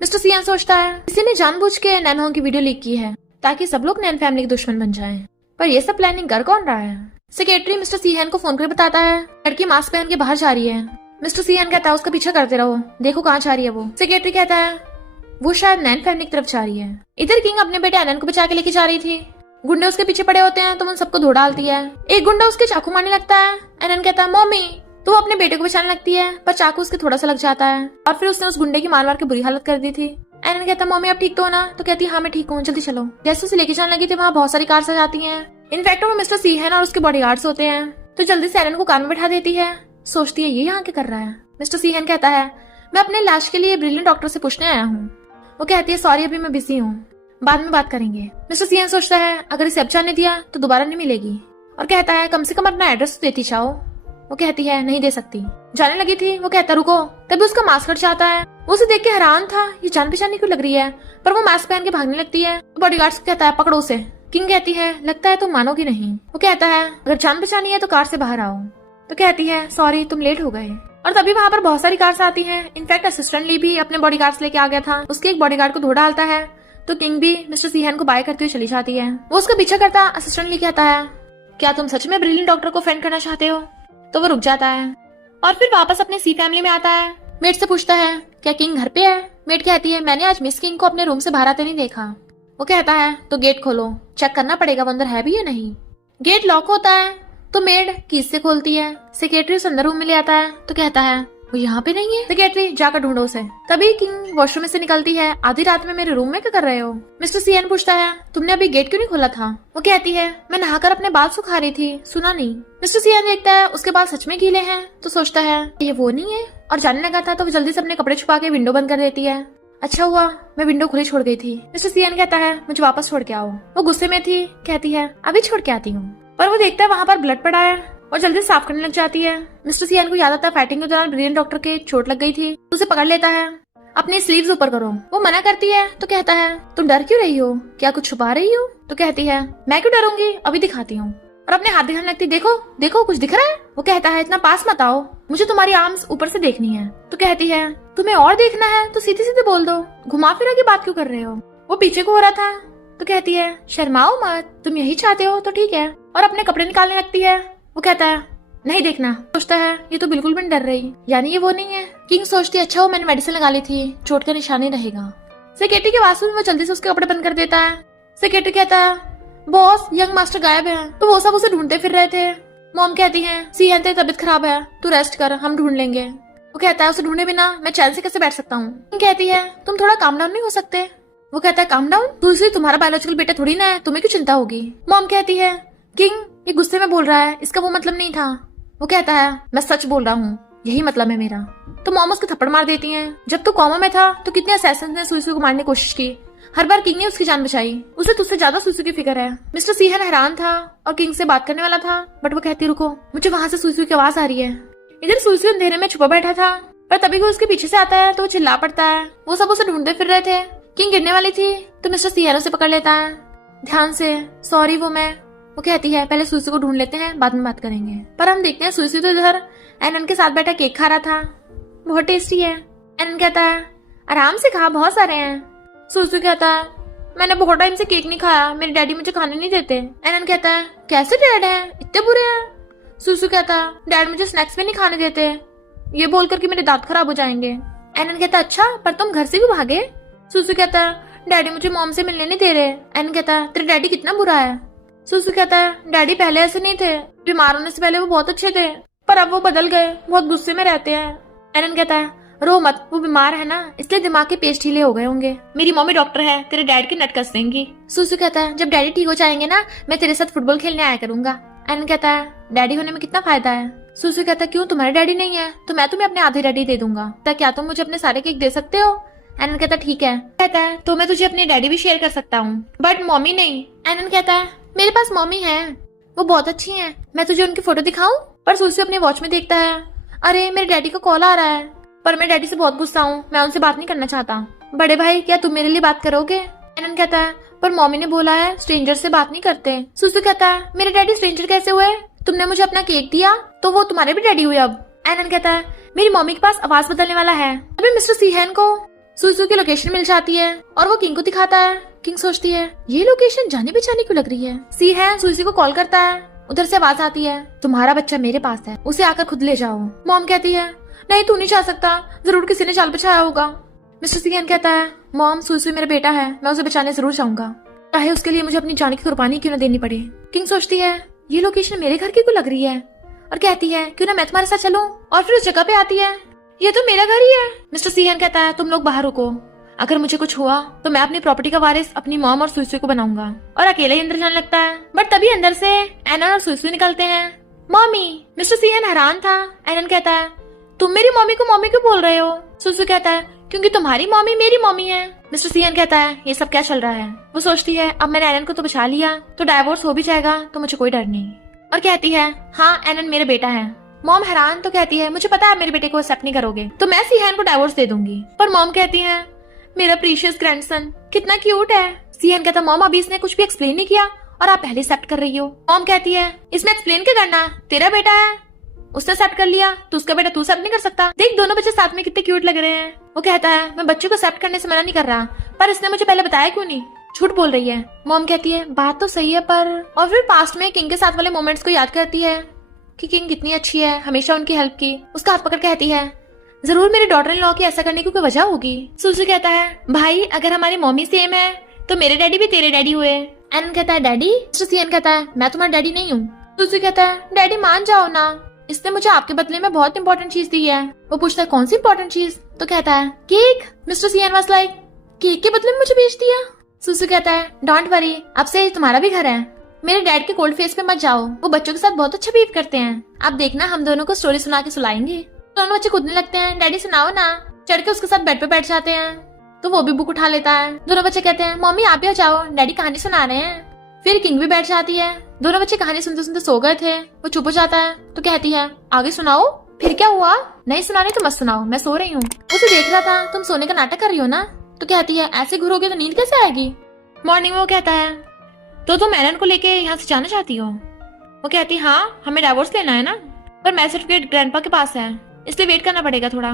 मिस्टर सीएन सोचता है किसी ने जानबूझ के नैनहोंग की वीडियो लीक की है ताकि सब लोग नैन फैमिली के दुश्मन बन जाएं। पर ये सब प्लानिंग कर कौन रहा है? सेक्रेटरी मिस्टर सीएन को फोन कर बताता है लड़की मास्क पहन के बाहर जा रही है। मिस्टर सीएन कहता है उसका पीछा करते रहो, देखो कहाँ जा रही है वो। सेक्रेटरी कहता है वो शायद नैन फैमिली की तरफ जा रही है। इधर किंग अपने बेटे आनंद को बचा के लेके जा रही थी। गुंडे उसके पीछे पड़े होते हैं तो उन सबको धो डालती है। एक गुंडा उसके चाकू मारने लगता है। आनंद कहता है मम्मी, तो वो अपने बेटे को बचाने लगती है पर चाकू उसके थोड़ा सा लग जाता है और फिर उसने उस गुंडे की मार मार के बुरी हालत कर दी थी। आनंद कहता है मम्मी आप ठीक तो हो ना? तो कहती है हाँ मैं ठीक हूँ, जल्दी चलो। जैसे उसे लेके जाने लगी थी वहाँ बहुत सारी कार्स आ जाती हैं। इनफैक्ट वो मिस्टर सीहन और उसके बॉडीगार्ड्स होते हैं, तो जल्दी से आनंद को कार में बैठा देती है। सोचती है ये यहाँ क्या कर रहा है। मिस्टर सीहन कहता है मैं अपने लाश के लिए ब्रिलियंट डॉक्टर से पूछने आया हूँ। वो कहती है सॉरी अभी मैं बिजी हूँ, बाद में बात करेंगे। मिस्टर सीएन सोचता है अगर इसे अब जाने दिया तो दोबारा नहीं मिलेगी, और कहता है कम से कम अपना एड्रेस तो देती जाओ। वो कहती है नहीं दे सकती। जाने लगी थी। वो कहता रुको, तभी उसका मास्क हट जाता है। वो उसे देख के हैरान था ये जान पहचानी क्यों लग रही है, पर वो मास्क पहन के भागने लगती है। बॉडीगार्ड्स को कहता है पकड़ो उसे। किंग कहती है लगता है तुम मानोगी नहीं। वो कहता है अगर जान पहचानी है तो कार से बाहर आओ। तो कहती है सॉरी तुम लेट हो गए। और तभी वहाँ पर बहुत सारी कार्स आती हैं। इनफैक्ट असिस्टेंट ली भी अपने बॉडीगार्ड्स लेके आ गया था। उसके एक बॉडीगार्ड को धो डालता है तो किंग भी मिस्टर सीहन को बाय करते हुए चली जाती है। वो उसका पीछा करता। असिस्टेंट ली कहता है क्या तुम सच में ब्रिलियंट डॉक्टर को फ्रेंड करना चाहते हो? तो वो रुक जाता है और फिर वापस अपने सी फैमिली में आता है। मेट से पूछता है क्या किंग घर पे है? मेट कहती है मैंने आज मिस किंग को अपने रूम से बाहर आते नहीं देखा। वो कहता है तो गेट खोलो, चेक करना पड़ेगा वो अंदर है भी या नहीं। गेट लॉक होता है तो मेड कीज से खोलती है। सेक्रेटरी उस अंदर रूम में ले आता है तो कहता है वो यहाँ पे नहीं है। सेक्रेटरी जाकर ढूंढो उसे। तभी किंग वॉशरूम में से निकलती है। आधी रात में मेरे रूम में क्या कर रहे हो? मिस्टर सीएन पूछता है तुमने अभी गेट क्यों नहीं खोला था? वो कहती है मैं नहाकर अपने बाल सुखा रही थी, सुना नहीं। मिस्टर सीएन देखता है उसके बाल सच में गीले हैं तो सोचता है ये वो नहीं है और जाने लगा था। तो वो जल्दी से अपने कपड़े छुपा के विंडो बंद कर देती है। अच्छा हुआ मैं विंडो खुली छोड़ गई थी। मिस्टर सीएन कहता है मुझे वापस छोड़ के आओ। वो गुस्से में थी, कहती है अभी छोड़ के आती हूँ। पर वो देखता है वहाँ पर ब्लड पड़ा है और जल्दी साफ करने लग जाती है। मिस्टर सीएन को याद आता है फाइटिंग के दौरान ब्रिलियंट डॉक्टर के चोट लग गई थी। उसे पकड़ लेता है, अपनी स्लीव्स ऊपर करो। वो मना करती है तो कहता है तुम डर क्यों रही हो, क्या कुछ छुपा रही हो? तो कहती है मैं क्यों डरूंगी, अभी दिखाती हूँ। और अपने हाथ दिखाने लगती, देखो देखो कुछ दिख रहा है। वो कहता है इतना पास मत आओ, मुझे तुम्हारी आर्म्स ऊपर से देखनी है। तो कहती है तुम्हें और देखना है तो सीधे सीधे बोल दो, घुमा फिरा की बात क्यों कर रहे हो? वो पीछे को हो रहा था तो कहती है शर्माओ मत, तुम यही चाहते हो तो ठीक है। और अपने कपड़े निकालने लगती है। वो कहता है नहीं देखना। सोचता है ये तो बिल्कुल भी नहीं डर रही, यानी ये वो नहीं है। किंग सोचती है अच्छा हो मैंने मेडिसिन लगा ली थी, चोट का निशान नहीं रहेगा। सेक्रेटरी के आवाज में वो जल्दी से उसके कपड़े बंद कर देता है। सेक्रेटरी कहता है बॉस यंग मास्टर गायब है। तो वो सब उसे ढूंढते फिर रहे थे। मॉम कहती है सीएन तेरी तबीयत खराब है, तू रेस्ट कर, हम ढूंढ लेंगे। वो कहता है उसे ढूंढे बिना मैं चैन से कैसे बैठ सकता हूँ। कहती है तुम थोड़ा काम डाउन नहीं हो सकते? वो कहता है काम डाउन? तुलसी तुम्हारा बायोलॉजिकल बेटा थोड़ी ना है, तुम्हें क्यों चिंता होगी? मॉम कहती है किंग ये गुस्से में बोल रहा है, इसका वो मतलब नहीं था। वो कहता है मैं सच बोल रहा हूँ, यही मतलब है मेरा। तो मॉम उसके थप्पड़ मार देती हैं। जब तो कोमा में था तो कितने असैसिन ने सुई को मारने की कोशिश की, हर बार किंग ने उसकी जान बचाई। उसे तुझसे ज्यादा सुई की फिक्र है। मिस्टर सीहन हैरान था और किंग से बात करने वाला था, बट वो कहती रुको, मुझे वहाँ से सुई की आवाज आ रही है। इधर सुई अंधेरे में छुपा बैठा था, पर तभी वो उसके पीछे से आता है तो वो चिल्ला पड़ता है। वो सब उसे ढूंढते फिर रहे थे। किंग गिरने वाली थी तो मिस्टर सीहन उसे पकड़ लेता है। ध्यान से, सॉरी वो मैं। वो कहती है पहले सुई को ढूंढ लेते हैं, बाद में बात करेंगे। पर हम देखते हैं सुई तो इधर एनन के साथ बैठा केक खा रहा था, बहुत टेस्टी है। एनन कहता है आराम से खा, बहुत सारे हैं। सुई कहता है मैंने बहुत टाइम से केक नहीं खाया, मेरे डैडी मुझे खाने नहीं देते। एनन कहता है कैसे डैड है, इतने बुरे हैं? सुसु कहता है डैड मुझे स्नैक्स भी नहीं खाने देते, ये बोलकर कि मेरे दांत खराब हो जाएंगे। एनन कहता है अच्छा, पर तुम घर से क्यों भागे? सुसु कहता है डैडी मुझे मॉम से मिलने नहीं दे रहे। एनन कहता है तेरे डैडी कितना बुरा है? सुसु कहता है डैडी पहले ऐसे नहीं थे, बीमार होने से पहले वो बहुत अच्छे थे, पर अब वो बदल गए, बहुत गुस्से में रहते हैं। एनन कहता है रो मत, वो बीमार है ना, इसलिए दिमाग के पेस्ट ढीले हो गए होंगे। मेरी मम्मी डॉक्टर है, तेरे डैड की नट कस देंगी। सुसु कहता है जब डैडी ठीक हो जाएंगे ना, मैं तेरे साथ फुटबॉल खेलने आया करूंगा। एनन कहता है डैडी होने में कितना फायदा है? सुसु कहता है क्यों, तुम्हारे डैडी नहीं है तो मैं तुम्हें अपने आधे डैडी दे दूंगा, क्या तुम मुझे अपने सारे केक दे सकते हो? एनन कहता ठीक है। कहता है तो मैं तुझे अपने डैडी भी शेयर कर सकता हूँ, बट मम्मी नहीं। एनन कहता है मेरे पास मम्मी है, वो बहुत अच्छी है, मैं तुझे उनकी फोटो दिखाऊं? पर सुसु अपने वॉच में देखता है, अरे मेरे डैडी का कॉल आ रहा है, पर मैं डैडी से बहुत गुस्सा हूँ, मैं उनसे बात नहीं करना चाहता। बड़े भाई क्या तुम मेरे लिए बात करोगे? एनन कहता है पर मम्मी ने बोला है स्ट्रेंजर से बात नहीं करते। सुसु कहता है मेरे डैडी स्ट्रेंजर कैसे हुए? तुमने मुझे अपना केक दिया तो वो तुम्हारे भी डैडी हुए अब। एनन कहता है मेरी मम्मी के पास आवाज बदलने वाला है। अभी मिस्टर सीहन को सुसु की लोकेशन मिल जाती है और वो किंग को दिखाता है। किंग सोचती है ये लोकेशन जाने पहचाने क्यों लग रही है। सीहन सुसु को कॉल करता है, उधर से आवाज आती है तुम्हारा बच्चा मेरे पास है, उसे आकर खुद ले जाओ। मॉम कहती है नहीं तू नहीं जा सकता, जरूर किसी ने चाल बचाया होगा। मिस्टर सीहन कहता है मॉम सुसु मेरा बेटा है, मैं उसे बचाने जरूर जाऊंगा, चाहे उसके लिए मुझे अपनी जान की कुर्बानी क्यों न देनी पड़े। किंग सोचती है ये लोकेशन मेरे घर की क्यों लग रही है और कहती है क्यों ना मैं तुम्हारे साथ चलूं। और फिर उस जगह पे आती है, ये तो मेरा घर ही है। मिस्टर सीहन कहता है तुम लोग बाहर रुको, अगर मुझे कुछ हुआ तो मैं अपनी प्रॉपर्टी का वारिस अपनी मॉम और सुसु को बनाऊंगा। और अकेले ही अंदर जाने लगता है, बट तभी अंदर से एनन और सुसु निकलते हैं। मॉमी। मिस्टर सीहन हैरान था। एनन कहता है तुम मेरी मम्मी को मम्मी क्यों बोल रहे हो? सुसु कहता है क्योंकि तुम्हारी मम्मी मेरी मम्मी है। मिस्टर सीहन कहता है ये सब क्या चल रहा है? वो सोचती है अब मैंने एनन को तो बचा लिया तो डाइवोर्स हो भी जाएगा तो मुझे कोई डर नहीं। और कहती है हाँ एनन मेरा बेटा है। मॉम हैरान तो कहती है मुझे पता है मेरे बेटे को एक्सेप्ट नहीं करोगे तो मैं सीहन को डाइवोर्स दे दूंगी। पर मॉम कहती है मेरा प्रीशियस ग्रैंडसन कितना क्यूट है। सीहन कहता मॉम अभी इसने कुछ भी एक्सप्लेन नहीं किया और आप पहले एक्सेप्ट कर रही हो। मॉम कहती है इसमें एक्सप्लेन क्या करना, तेरा बेटा है, उसने एक्सेप्ट कर लिया तो उसका बेटा तू एक्सेप्ट नहीं कर सकता। देख दोनों बच्चे साथ में कितने क्यूट लग रहे हैं। वो कहता है मैं बच्चे को एक्सेप्ट करने से मना नहीं कर रहा, पर इसने मुझे पहले बताया क्यों नहीं? झूठ बोल रही है। मॉम कहती है बात तो सही है पर। और फिर पास्ट में किंग के साथ वाले मोमेंट्स को याद करती है कि किंग कितनी अच्छी है, हमेशा उनकी हेल्प की। उसका हाथ पकड़ कहती है जरूर मेरे डॉटर इन लॉ की ऐसा करने की कोई वजह होगी। सुसु कहता है भाई अगर हमारी मम्मी सेम है तो मेरे डैडी भी तेरे डैडी हुए। एनन कहता है डैडी? मिस्टर सीहन कहता है मैं तुम्हारा डैडी नहीं हूँ। सुसु कहता है डैडी मान जाओ ना, इसने मुझे आपके बदले में बहुत इंपॉर्टेंट चीज दी है। वो पूछता है कौन सी इंपॉर्टेंट चीज? तो कहता है cake. Mister CN was like cake के बदले में मुझे बेच दिया। सुसु कहता है डोंट वरी, अब से तुम्हारा भी घर है। मेरे डैड के कोल्ड फेस पे मत जाओ, वो बच्चों के साथ बहुत अच्छा बिहेव करते हैं। आप देखना हम दोनों को स्टोरी सुना के सुलाएंगे। दोनों बच्चे कूदने लगते हैं, डैडी सुनाओ ना। चढ़ के उसके साथ बेड पे बैठ जाते हैं तो वो भी बुक उठा लेता है। दोनों बच्चे कहते हैं मम्मी आप भी हो जाओ, डैडी कहानी सुना रहे हैं। फिर किंग भी बैठ जाती है। दोनों बच्चे कहानी सुनते सुनते सो गए थे। वो चुप हो जाता है तो कहती है आगे सुनाओ। फिर क्या हुआ? नहीं सुनाने तो मत सुनाओ, मैं सो रही हूँ। उसे देख रहा था तुम सोने का नाटक कर रही हो ना। तो कहती है ऐसे घूरोगे तो नींद कैसे आएगी? मॉर्निंग में वो कहता है तो तुम एलन को लेके यहाँ से जाना चाहती हो? वो कहती हाँ, हमें डाइवोर्स लेना है ना, पर मैरिज सर्टिफिकेट ग्रैंडपा के पास है, इसलिए वेट करना पड़ेगा थोड़ा।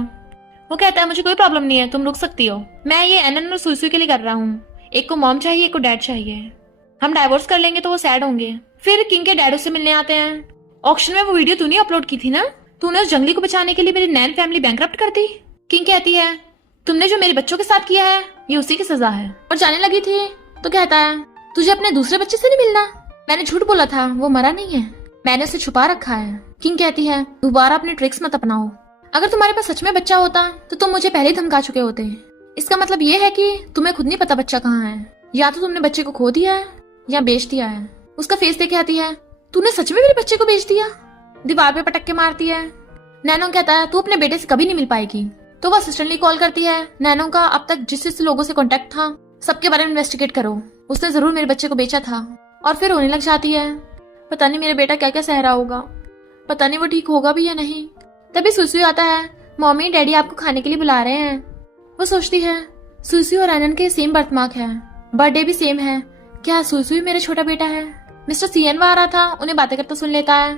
वो कहता है मुझे कोई प्रॉब्लम नहीं है, तुम रुक सकती हो। मैं ये एलन और सुसु के लिए कर रहा हूँ। एक को मॉम चाहिए, एक को डैड चाहिए। हम डाइवोर्स कर लेंगे तो वो सैड होंगे। फिर किंग के डैड उससे मिलने आते हैं। ऑक्शन में वो वीडियो तूने अपलोड की थी ना, तूने उस जंगली को बचाने के लिए मेरी नैन फैमिली बैंकरप्ट कर दी। किंग कहती है तुमने जो मेरे बच्चों के साथ किया है ये उसी की सजा है। और जाने लगी थी तो कहता है तुझे अपने दूसरे बच्चे से नहीं मिलना? मैंने झूठ बोला था, वो मरा नहीं है, मैंने उसे छुपा रखा है। किंग कहती है दोबारा अपनी ट्रिक्स मत अपनाओ। अगर तुम्हारे पास सच में बच्चा होता तो तुम मुझे पहले ही धमका चुके होते। इसका मतलब ये है कि तुम्हें खुद नहीं पता बच्चा कहाँ है, या तो तुमने बच्चे को खो दिया है या बेच दिया है। उसका फेस देखे आती है तूने सच में मेरे बच्चे को बेच दिया। दीवार पे पटक के मारती है। नैनो कहता है तू अपने बेटे से कभी नहीं मिल पाएगी। तो वो असिस्टेंटली कॉल करती है। नैनो का अब तक जिस लोगों से कॉन्टेक्ट था सबके बारे में इन्वेस्टिगेट करो, उसने जरूर मेरे बच्चे को बेचा था। और फिर रोने लग जाती है। पता नहीं मेरा बेटा क्या क्या सह रहा होगा, पता नहीं वो ठीक होगा भी या नहीं। तभी सुसु आता है। मम्मी डैडी आपको खाने के लिए बुला रहे हैं। वो सोचती है सुसु और एलन के सेम बर्थमार्क है, बर्थडे भी सेम है, क्या सुसु ही मेरा छोटा बेटा है? मिस्टर सीएन वहां आ रहा था, उन्हें बातें करता सुन लेता है।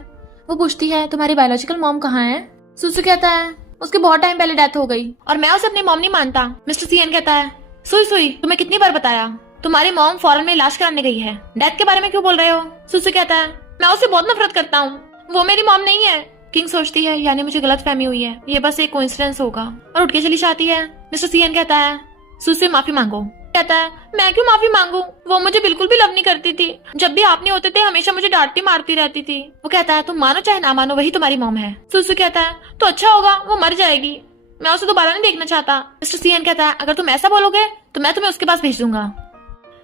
वो पूछती है तुम्हारी बायोलॉजिकल मॉम कहाँ है? सुसु कहता है उसके बहुत टाइम पहले डेथ हो गई और मैं उसे अपनी मॉम नहीं मानता। मिस्टर सीएन कहता है सुई सुई तुम्हें कितनी बार बताया, तुम्हारी मॉम फॉरेन में इलाज कराने गई है, डेथ के बारे में क्यों बोल रहे हो? सुसु कहता है मैं उससे बहुत नफरत करता हूँ, वो मेरी मॉम नहीं है। किंग सोचती है यानी मुझे गलत फहमी हुई है, ये बस एक कोइंसिडेंस होगा, और उठ के चली जाती है। मिस्टर सीएन कहता है सुसु से माफी मांगो। कहता है मैं क्यों माफी मांगू, वो मुझे बिल्कुल भी लव नहीं करती थी, जब भी आप नहीं होते थे हमेशा मुझे डांटती मारती रहती थी। वो कहता है तुम मानो चाहे ना मानो वही तुम्हारी मॉम है। सुसु कहता है तो अच्छा होगा, वो मर जाएगी, मैं उसे दोबारा नहीं देखना चाहता। मिस्टर सीएन कहता है अगर तुम ऐसा बोलोगे तो मैं तुम्हें उसके पास भेज दूंगा।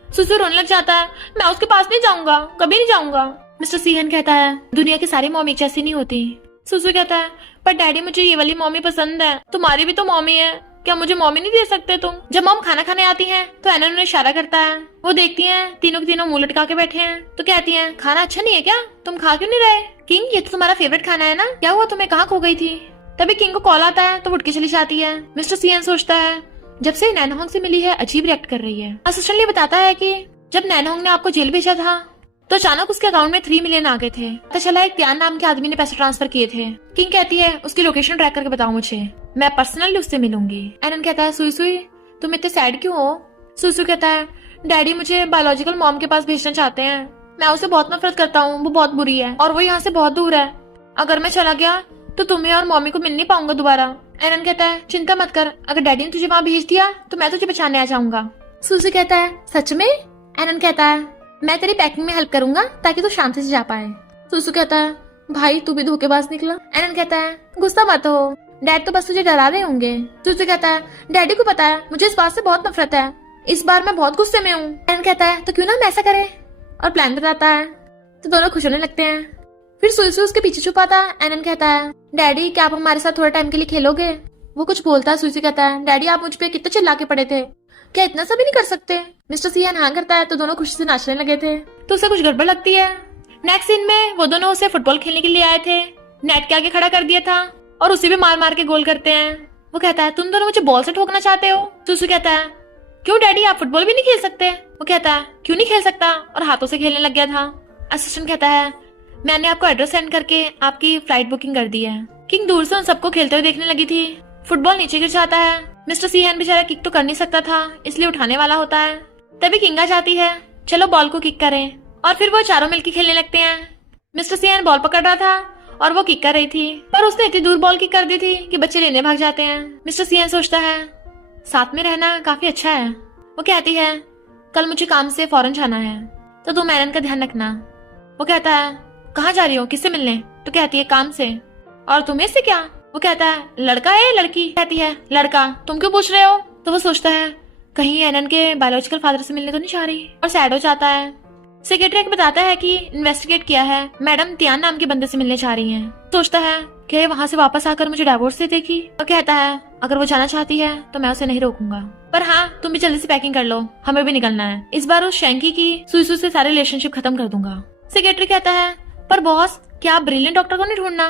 सुसु रोने लग जाता है मैं उसके पास नहीं जाऊंगा, कभी नहीं जाऊंगा। मिस्टर सीएन कहता है दुनिया की सारी मॉमी एक जैसी नहीं होती। सुसु कहता है पर डैडी मुझे ये वाली मॉमी पसंद है, तुम्हारी भी तो मॉमी है, क्या मुझे मॉमी नहीं दे सकते तुम? जब मॉम खाना खाने आती हैं तो एनन उन्हें इशारा करता है। वो देखती हैं तीनों के तीनों मुंह लटका के बैठे हैं तो कहती हैं खाना अच्छा नहीं है क्या, तुम खा क्यों नहीं रहे? किंग ये तो तुम्हारा फेवरेट खाना है ना, क्या हुआ तुम्हें कहाँ खो गई थी? तभी किंग को कॉल आता है तो उठ के चली जाती है। मिस्टर सीएन सोचता है जब से नैनहोंग से मिली है अजीब रिएक्ट कर रही है। असिस्टेंट बताता है कि जब नैनहोंग ने आपको जेल भेजा था तो अचानक उसके अकाउंट में 3 मिलियन आ गए थे, पता चला एक त्यान नाम के आदमी ने पैसे ट्रांसफर किए थे। किंग कहती है उसकी लोकेशन ट्रैक करके बताओ मुझे, मैं पर्सनली उससे मिलूंगी। एनन कहता है सुई सुई तुम इतने सैड क्यों हो? सुसु कहता है डैडी मुझे बायोलॉजिकल मॉम के पास भेजना चाहते हैं, मैं उसे बहुत नफरत करता हूँ, वो बहुत बुरी है और वो यहाँ से बहुत दूर है, अगर मैं चला गया तो तुम्हें और मम्मी को मिल नहीं पाऊंगा दोबारा। एनन कहता है चिंता मत कर, अगर डैडी ने तुझे वहाँ भेज दिया तो मैं तुझे बचाने आ जाऊंगा। सुसु कहता है सच में? एनन कहता है मैं तेरी पैकिंग में हेल्प करूंगा ताकि तू शांति से जा पाए। सुसु कहता है भाई तू भी धोखेबाज निकला। एनन कहता है गुस्सा मत हो, डैड तो बस तुझे डरा रहे होंगे। सुसु कहता है डैडी को पता है मुझे इस बात से बहुत नफरत है, इस बार मैं बहुत गुस्से में हूँ। एनन कहता है तो क्यों ना हम ऐसा करें, और प्लान बताता है तो दोनों खुश होने लगते हैं। फिर सुसु उसके पीछे छुपाता है। एनन कहता है डैडी क्या आप हमारे साथ थोड़ा टाइम के लिए खेलोगे? वो कुछ बोलता है। सुसु कहता है डैडी आप मुझ पे कितने चिल्ला के पड़े थे, क्या इतना सा भी नहीं कर सकते? मिस्टर सीएन हाँ करता है तो दोनों खुशी से नाचने लगे थे तो उसे कुछ गड़बड़ लगती है। नेक्स्ट सीन में वो दोनों उसे फुटबॉल खेलने के लिए आए थे, नेट के आगे खड़ा कर दिया था और उसे भी मार मार के गोल करते हैं। वो कहता है तुम दोनों मुझे बॉल से ठोकना चाहते हो? सुसु कहता है क्यों डैडी आप फुटबॉल भी नहीं खेल सकते? वो कहता है क्यों नहीं खेल सकता, और हाथों से खेलने लग गया था। असिस्टेंट कहता है मैंने आपको एड्रेस सेंड करके आपकी फ्लाइट बुकिंग कर दी है। किंग दूर से उन सबको खेलते हुए देखने लगी थी। फुटबॉल नीचे गिर जाता है। मिस्टर सीएन बेचारा किक तो कर नहीं सकता था इसलिए उठाने वाला होता है। तभी किंग आ जाती है, चलो बॉल को किक करें, और फिर वो चारों मिलकर खेलने लगते हैं। मिस्टर सीएन बॉल पकड़ रहा था और वो किक कर रही थी, पर उसने इतनी दूर बॉल किक कर दी थी कि बच्चे लेने भाग जाते हैं। मिस्टर सीएन सोचता है साथ में रहना काफी अच्छा है। वो कहती है कल मुझे काम से फौरन जाना है तो तुम एनन का ध्यान रखना। वो कहता है कहाँ जा रही हो, किससे मिलने? तो कहती है काम से। और तुम्हें इससे क्या? वो कहता है लड़का है या लड़की? कहती है लड़का। तुम क्यों पूछ रहे हो? तो वो सोचता है कहीं एनन के बायोलॉजिकल फादर से मिलने तो नहीं चाह रही, और सैड हो जाता है। सेक्रेटरी बताता है कि इन्वेस्टिगेट किया है, मैडम तियान नाम के बंदे से मिलने चाह रही हैं। सोचता है कि वहां से वापस आकर मुझे डिवोर्स दे देगी, और कहता है अगर वो जाना चाहती है तो मैं उसे नहीं रोकूंगा, पर हाँ तुम भी जल्दी से पैकिंग कर लो, हमें भी निकलना है। इस बार उस शैंकी की सुई सुई से सारे रिलेशनशिप खत्म कर दूंगा। सेक्रेटरी कहता है पर बॉस क्या आप ब्रिलियंट डॉक्टर को नहीं ढूंढना?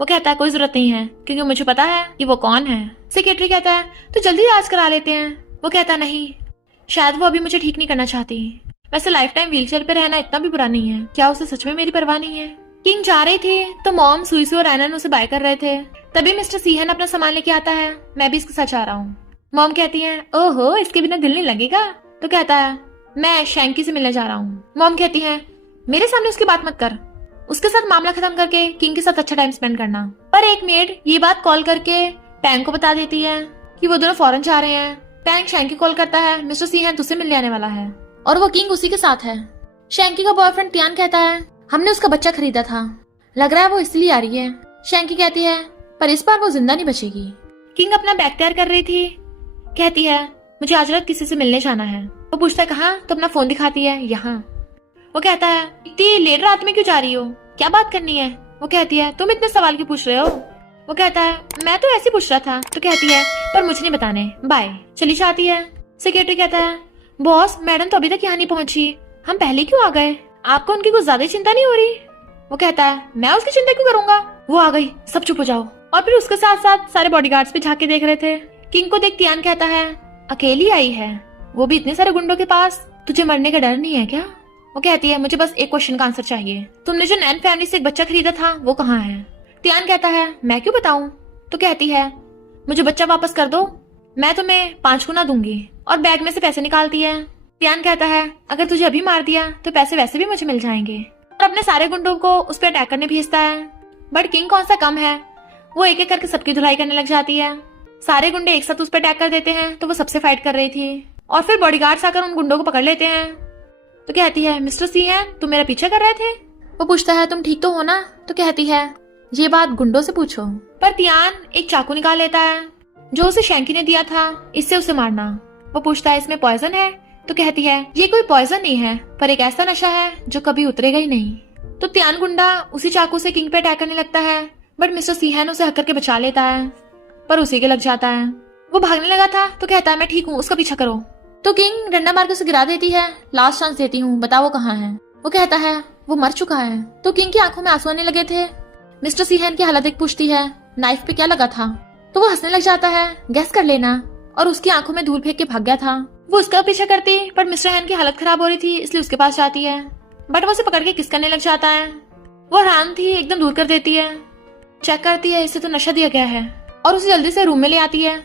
वो कहता है कोई जरूरत नहीं है, क्योंकि मुझे पता है कि वो कौन है। सेक्रेटरी कहता है तो जल्दी इलाज करा लेते हैं। वो कहता है नहीं, शायद वो अभी मुझे ठीक नहीं करना चाहती। वैसे लाइफ टाइम व्हीलचेयर पे रहना इतना भी बुरा नहीं है, क्या उसे सच में मेरी परवाह नहीं है? किंग जा रही थी तो मॉम, सुइसू और एनन उसे बाय कर रहे थे। तभी मिस्टर सीहन अपना सामान लेके आता है। मैं भी इसके साथ जा रहा हूँ। मॉम कहती है ओहो इसके बिना दिल नहीं लगेगा। तो कहता है मैं शैंकी से मिलने जा रहा हूँ। मॉम कहती है मेरे सामने उसकी बात मत कर, उसके साथ मामला खत्म करके किंग के साथ अच्छा टाइम स्पेंड करना। पर एक मेड ये बात कॉल करके पैंग को बता देती है कि वो दोनों फॉरेन जा रहे हैं। पैंग शैंकी कॉल करता है मिस्टर सीहन तुझसे मिलने आने वाला है, और वो किंग उसी के साथ है। शैंकी का बॉयफ्रेंड तियान कहता है हमने उसका बच्चा खरीदा था, लग रहा है वो इसलिए आ रही है। शैंकी कहती है पर इस बार वो जिंदा नहीं बचेगी। किंग अपना बैग तैयार कर रही थी, कहती है मुझे आज रात किसी से मिलने जाना है। वो पूछता है कहाँ? तो अपना फोन दिखाती है यहाँ। वो कहता है इतनी लेट रात में क्यों जा रही हो, क्या बात करनी है? वो कहती है तुम इतने सवाल क्यों पूछ रहे हो? वो कहता है मैं तो ऐसे पूछ रहा था। तो कहती है पर मुझे नहीं बताने, बाय। चली जाती है। सेक्रेटरी कहता है बॉस मैडम तो अभी तक यहाँ नहीं पहुंची, हम पहले क्यों आ गए? आपको उनकी कुछ ज्यादा चिंता नहीं हो रही? वो कहता है मैं उसकी चिंता क्यों करूंगा, वो आ गई, सब चुप हो जाओ। और फिर उसके साथ साथ सारे बॉडीगार्ड्स भी झांक के देख रहे थे। किंग को देख तियान कहता है अकेली आई है, वो भी इतने सारे गुंडों के पास, तुझे मरने का डर नहीं है क्या? वो कहती है मुझे बस एक क्वेश्चन का आंसर चाहिए, तुमने जो नैन फैमिली से एक बच्चा खरीदा था वो कहाँ है? तियान कहता है मैं क्यों बताऊं? तो कहती है मुझे बच्चा वापस कर दो, मैं तुम्हें 5 गुना दूंगी। और बैग में से पैसे निकालती है। तियान कहता है अगर तुझे अभी मार दिया तो पैसे वैसे भी मुझे मिल जाएंगे। और अपने सारे गुंडों को उस पर अटैक करने भेजता है। बट किंग कौन सा कम है, वो एक एक करके सबकी धुलाई करने लग जाती है। सारे गुंडे एक साथ उस पर अटैक कर देते हैं तो वो सबसे फाइट कर रही थी। और फिर बॉडीगार्ड्स आकर उन गुंडों को पकड़ लेते हैं। तो कहती है मिस्टर सीहन तुम मेरा पीछा कर रहे थे? वो पूछता है तुम ठीक तो हो ना? तो कहती है ये बात गुंडों से पूछो। पर तियान एक चाकू निकाल लेता है जो उसे शैंकी ने दिया था, इससे उसे मारना। वो पूछता है इसमें पॉइजन है? तो कहती है ये कोई पॉइजन नहीं है, पर एक ऐसा नशा है जो कभी उतरेगा ही नहीं। तो तियान गुंडा उसी चाकू से किंग पे अटैक करने लगता है, बट मिस्टर सीहन उसे हक करके बचा लेता है, पर उसी के लग जाता है। वो भागने लगा था तो कहता है मैं ठीक हूँ, उसका पीछा करो। तो किंग डंडा मार के उसे गिरा देती है, लास्ट चांस देती हूँ, बताओ वो कहाँ है? वो कहता है वो मर चुका है। तो किंग की आंखों में आंसू आने लगे थे। मिस्टर सीहन की हालत देख पूछती है नाइफ पे क्या लगा था? तो वो हंसने लग जाता है, गैस कर लेना, और उसकी आंखों में धूल फेंक के भाग गया था। वो उसका पीछा करती, पर मिस्टर हैन की हालत खराब हो रही थी इसलिए उसके पास जाती है, बट वो उसे पकड़ के किस करने लग जाता है। वो हैरान थी, एकदम दूर कर देती है, चेक करती है इसे तो नशा दिया गया है, और उसे जल्दी से रूम में ले आती है।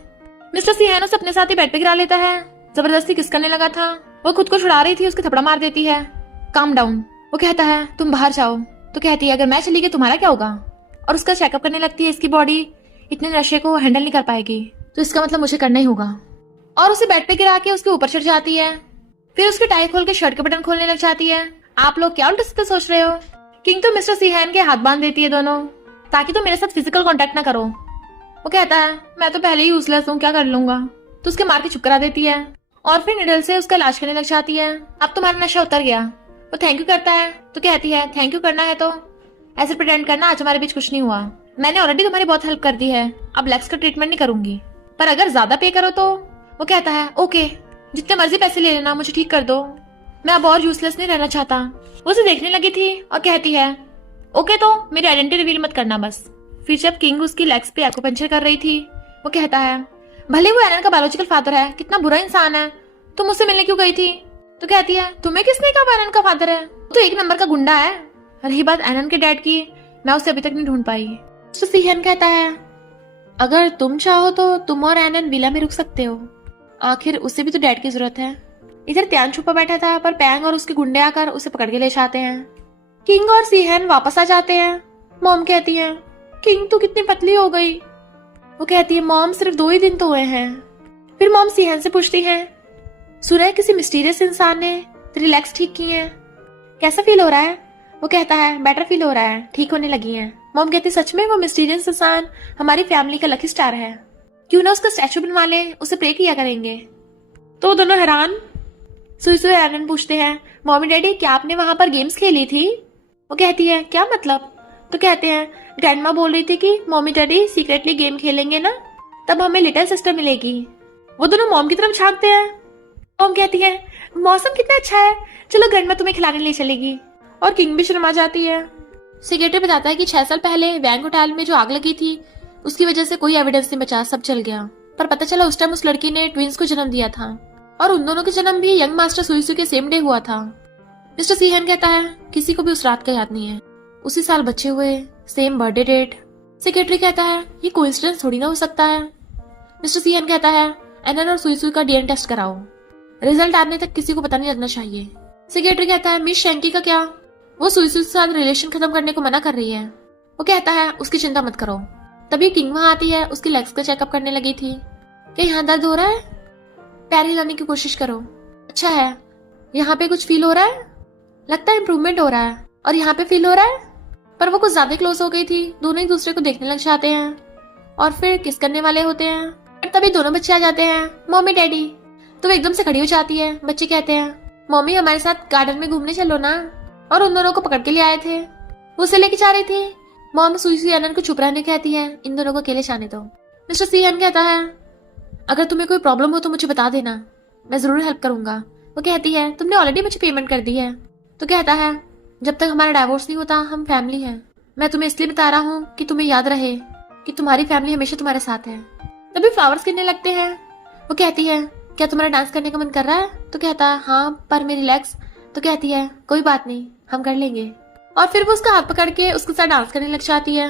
मिस्टर सीहन उसे अपने साथ ही बेड पे गिरा लेता है, जबरदस्ती किस करने लगा था। वो खुद को छुड़ा रही थी, उसके थपड़ा मार देती है। Calm down. वो कहता है तुम बाहर जाओ। तो कहती है अगर मैं चली गई तुम्हारा क्या होगा? और उसका चेकअप करने लगती है, इसकी बॉडी इतने नशे को हैंडल नहीं कर पाएगी, तो इसका मतलब मुझे करना ही होगा। और उसे बेड पे गिरा के उसके ऊपर चढ़ जाती है। फिर उसके टाई खोल के शर्ट के बटन खोलने लग जाती है। आप लोग क्या उल्टे सीधे सोच रहे हो? किंग तो मिस्टर सीहन के हाथ बांध देती है दोनों, ताकि तुम मेरे साथ फिजिकल कांटेक्ट ना करो। वो कहता है मैं तो पहले ही यूजलेस हूँ, क्या कर लूंगा? तो उसके मार के चुप करा देती है, और फिर निडल से उसका इलाज करने लग जाती है। अब तुम्हारा नशा उतर गया। वो थैंक यू करता है। तो कहती है थैंक यू करना है तो ऐसे प्रिटेंड करना आज हमारे बीच कुछ नहीं हुआ, मैंने ऑलरेडी तुम्हारी बहुत हेल्प कर दी है, अब लेक्स का ट्रीटमेंट नहीं करूंगी, पर अगर ज्यादा पे करो तो। वो कहता है ओके, जितने मर्जी पैसे ले लेना, मुझे ठीक कर दो, मैं अब और यूजलेस नहीं रहना चाहता। वो उसे देखने लगी थी और कहती है ओके तो मेरी आइडेंटिटी रिवील मत करना बस। फिर जब किंग उसकी लेग्स पे एक्यूपंक्चर कर रही थी, वो कहता है भले वो एनन का बायोलॉजिकल फादर है, कितना बुरा इंसान है, तुम मुझसे मिलने क्यों गई थी? तो कहती है तुम्हें किसने कहा एनन का फादर है, तो एक नंबर का गुंडा है। रही बात एनन के डैड की, मैं उसे अभी तक नहीं ढूंढ पाई। तो सीहन कहता है अगर तुम चाहो तो तुम और एनन विला में रुक सकते हो, आखिर उसे भी तो डैड की जरूरत है। इधर त्यान छुपा बैठा था, पर पैंग और उसके गुंडे आकर उसे पकड़ के ले जाते हैं। किंग और सीहन वापस आ जाते हैं। मॉम कहती है किंग तू कितनी पतली हो गई। वो कहती है मॉम सिर्फ 2 ही दिन तो हुए हैं। फिर मॉम सीहन से पूछती है सुना किसी मिस्टीरियस इंसान ने तेरी लेग्स ठीक की हैं, कैसा फील हो रहा है? वो कहता है बेटर फील हो रहा है, ठीक होने लगी हैं। मॉम कहती सच में वो मिस्टीरियस इंसान हमारी फैमिली का लकी स्टार है, क्यों ना उसका स्टैचू बनवा ले, उसे प्रे किया करेंगे। तो वो दोनों हैरान सुई सुई एनन पूछते हैं मॉमी डैडी क्या आपने वहां पर गेम्स खेली थी? वो कहती है क्या मतलब? तो कहते हैं ग्रैंडमा बोल रही थी कि मॉमी डैडी सीक्रेटली गेम खेलेंगे ना, तब हमें लिटिल सिस्टर मिलेगी। वो दोनों मॉम की तरफ झांकते हैं। मॉम कहती है मौसम कितना अच्छा है, चलो ग्रैंडमा तुम्हें खिलाने ले चलेगी। और किंग भी शर्मा जाती है। सेक्रेटरी बताता है कि 6 साल पहले वैंग होटल में जो आग लगी थी उसकी वजह से कोई एविडेंस नहीं बचा, सब चल गया। पर पता चला उस टाइम उस लड़की ने ट्विंस को जन्म दिया था और उन दोनों का जन्म भी यंग मास्टर सुईसू के सेम डे हुआ था। मिस्टर सीहन कहता है किसी को भी उस रात का याद नहीं है, उसी साल बच्चे हुए, सेम बर्थडे डेट। सेक्रेटरी कहता है ये कोइंसिडेंस थोड़ी ना हो सकता है। मिस्टर सीहन कहता है एनन और सुईसू का डीएनए टेस्ट कराओ, रिजल्ट आने तक किसी को पता नहीं लगना चाहिए। सेक्रेटरी कहता है मिस शेंकी का क्या? वो सुईसू के साथ रिलेशन खत्म करने को मना कर रही है। वो कहता है उसकी चिंता मत करो। तभी किंग वहां आती है, उसकी लेग्स का चेकअप करने लगी थी। क्या यहाँ दर्द हो रहा है? पैर हिलाने की कोशिश करो। अच्छा है। यहाँ पे कुछ फील हो रहा है? लगता है इम्प्रूवमेंट हो रहा है। और यहाँ पे फील हो रहा है? पर वो कुछ ज्यादा क्लोज हो गई थी, दोनों एक दूसरे को देखने लग जाते हैं और फिर किस करने वाले होते हैं। और तभी दोनों बच्चे आ जाते हैं, मम्मी डैडी। तो वो एकदम से खड़ी हो जाती है। बच्चे कहते हैं मम्मी हमारे साथ गार्डन में घूमने चलो ना, और उन दोनों को पकड़ के ले आए थे, वो उसे लेके जा रही थी। मॉम सुई एनन को चुप रहने कहती है, इन दोनों को अकेले जाने दो। मिस्टर सीएन कहता है अगर तुम्हें कोई प्रॉब्लम हो तो मुझे बता देना, मैं जरूर हेल्प करूंगा। वो कहती है तुमने ऑलरेडी मुझे पेमेंट कर दी है। तो कहता है जब तक हमारा डाइवोर्स नहीं होता हम फैमिली हैं। मैं तुम्हें इसलिए बता रहा हूँ कि तुम्हें याद रहे कि तुम्हारी फैमिली हमेशा तुम्हारे साथ है। तभी फ्लावर्स गिरने लगते हैं। वो कहती है क्या तुम्हारा डांस करने का मन कर रहा है? तो कहता है हाँ पर मेरी लेग्स। तो कहती है कोई बात नहीं, हम कर लेंगे। और फिर वो उसका हाथ पकड़ के उसके साथ डांस करने लग जाती है।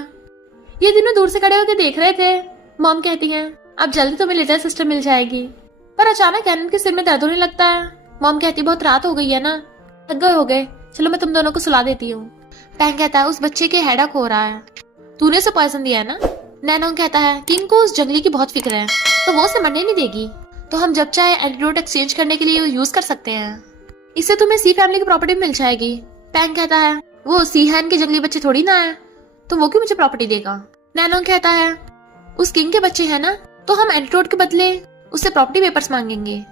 ये तीनों दूर से खड़े होकर देख रहे थे। मॉम कहती है अब जल्दी तुम्हें लिटिल सिस्टर मिल जाएगी। पर अचानक एनन के सिर में दर्द होने लगता है। मॉम कहती बहुत रात हो गई है ना, थक गए हो गए, चलो मैं तुम दोनों को सुला देती हूँ। पैंग कहता है उस बच्चे के हेडक हो रहा है, तूने उसे पॉइजन दिया है ना। नैनोंग कहता है किंग को उस जंगली की बहुत फिक्र है, तो वो उसे मरने नहीं देगी, तो हम जब चाहे एंटीडोट एक्सचेंज करने के लिए यूज कर सकते हैं, इससे तुम्हें सी फैमिली की प्रॉपर्टी मिल जाएगी। पैंग कहता है वो सीहैन के जंगली बच्चे थोड़ी ना है, तो वो क्यों मुझे प्रॉपर्टी देगा। नैनोंग कहता है उस किंग के बच्चे हैं ना, तो हम एंटीडोट के बदले उससे प्रॉपर्टी पेपर्स मांगेंगे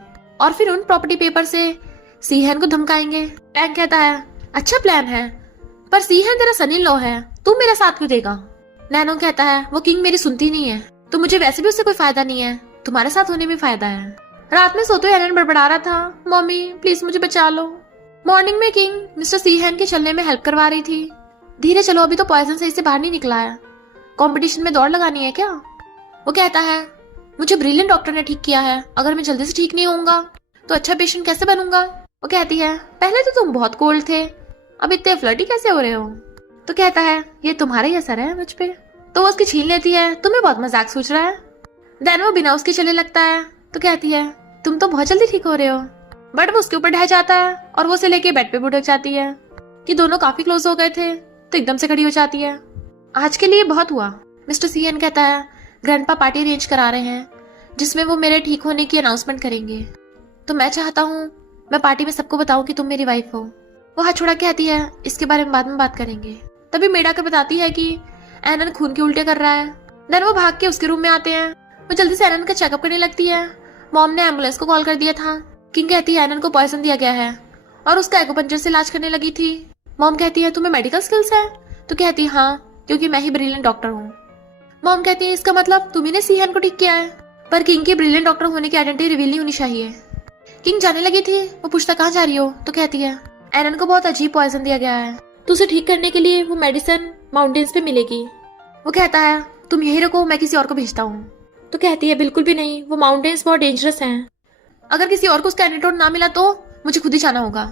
और फिर उन प्रॉपर्टी पेपर से सीहैन को धमकाएंगे। पैंग कहता है अच्छा प्लान है, पर सीहैन तेरा सन इन लॉ है, तू मेरा साथ क्यों देगा। नैनोंग कहता है वो किंग मेरी सुनती नहीं है, तो मुझे वैसे भी उससे कोई फायदा नहीं है, तुम्हारे साथ होने में फायदा है। रात में सोते एनन बड़बड़ा रहा था मम्मी प्लीज मुझे बचा लो। मॉर्निंग में किंग मिस्टर सीहैन के चलने में हेल्प करवा रही थी। धीरे चलो, अभी तो पॉइजन सही से बाहर नहीं निकला है, कंपटीशन में दौड़ लगानी है क्या। वो कहता है मुझे ब्रिलियंट डॉक्टर ने ठीक किया है, अगर मैं जल्दी से ठीक नहीं होऊंगा तो अच्छा पेशेंट कैसे बनूंगा। वो कहती है पहले तो तुम बहुत कोल्ड थे, अब इतने फ्लर्टी कैसे हो रहे हो। तो कहता है ये तुम्हारा ही असर है मुझ पे। तो वो उसकी छीन लेती है, तुम्हें बहुत मजाक सोच रहा है। देन वो बिना उसके चले लगता है। तो कहती है तुम तो बहुत जल्दी ठीक हो रहे हो। बट वो उसके ऊपर ढह जाता है और वो उसे लेके बेड पे बुढ़क जाती है कि दोनों काफी क्लोज हो गए थे। तो एकदम से खड़ी हो जाती है। आज के लिए बहुत हुआ। मिस्टर सीएन कहता है ग्रैंडपा पार्टी अरेंज करा रहे हैं जिसमें वो मेरे ठीक होने की अनाउंसमेंट करेंगे, तो मैं चाहता हूँ मैं पार्टी में सबको बताऊं कि तुम मेरी वाइफ हो। वो हाथ छोड़ा कहती है इसके बारे में बाद में बात करेंगे। तभी मेडा कर बताती है कि एनन खून के उल्टे कर रहा है। देन वो भाग के उसके रूम में आते हैं। वो जल्दी से एनन का चेकअप करने लगती है। मॉम ने एम्बुलेंस को कॉल कर दिया था। किंग कहती है एनन को पॉइजन दिया गया है और उसका एक्यूपंक्चर से इलाज करने लगी थी। मॉम कहती है तुम्हें मेडिकल स्किल्स है। तो कहती है हाँ, क्योंकि मैं ही ब्रिलियंट डॉक्टर हूँ। मॉम कहती है इसका मतलब तुम्ही ने सीहैन को ठीक किया है। पर किंग के ब्रिलियंट डॉक्टर होने की आइडेंटिटी रिवील नहीं होनी चाहिए। किंग जाने लगी थी। वो पूछता कहाँ जा रही हो। तो कहती है एनन को बहुत अजीब पॉइजन दिया गया है, तो उसे ठीक करने के लिए वो मेडिसिन माउंटेन्स पे मिलेगी। वो कहता है तुम यही रखो, मैं किसी और को भेजता हूँ। तो कहती है बिल्कुल भी नहीं, वो माउंटेन्स बहुत डेंजरस हैं, अगर किसी और को उसका एंटीडोट ना मिला तो मुझे खुद ही जाना होगा।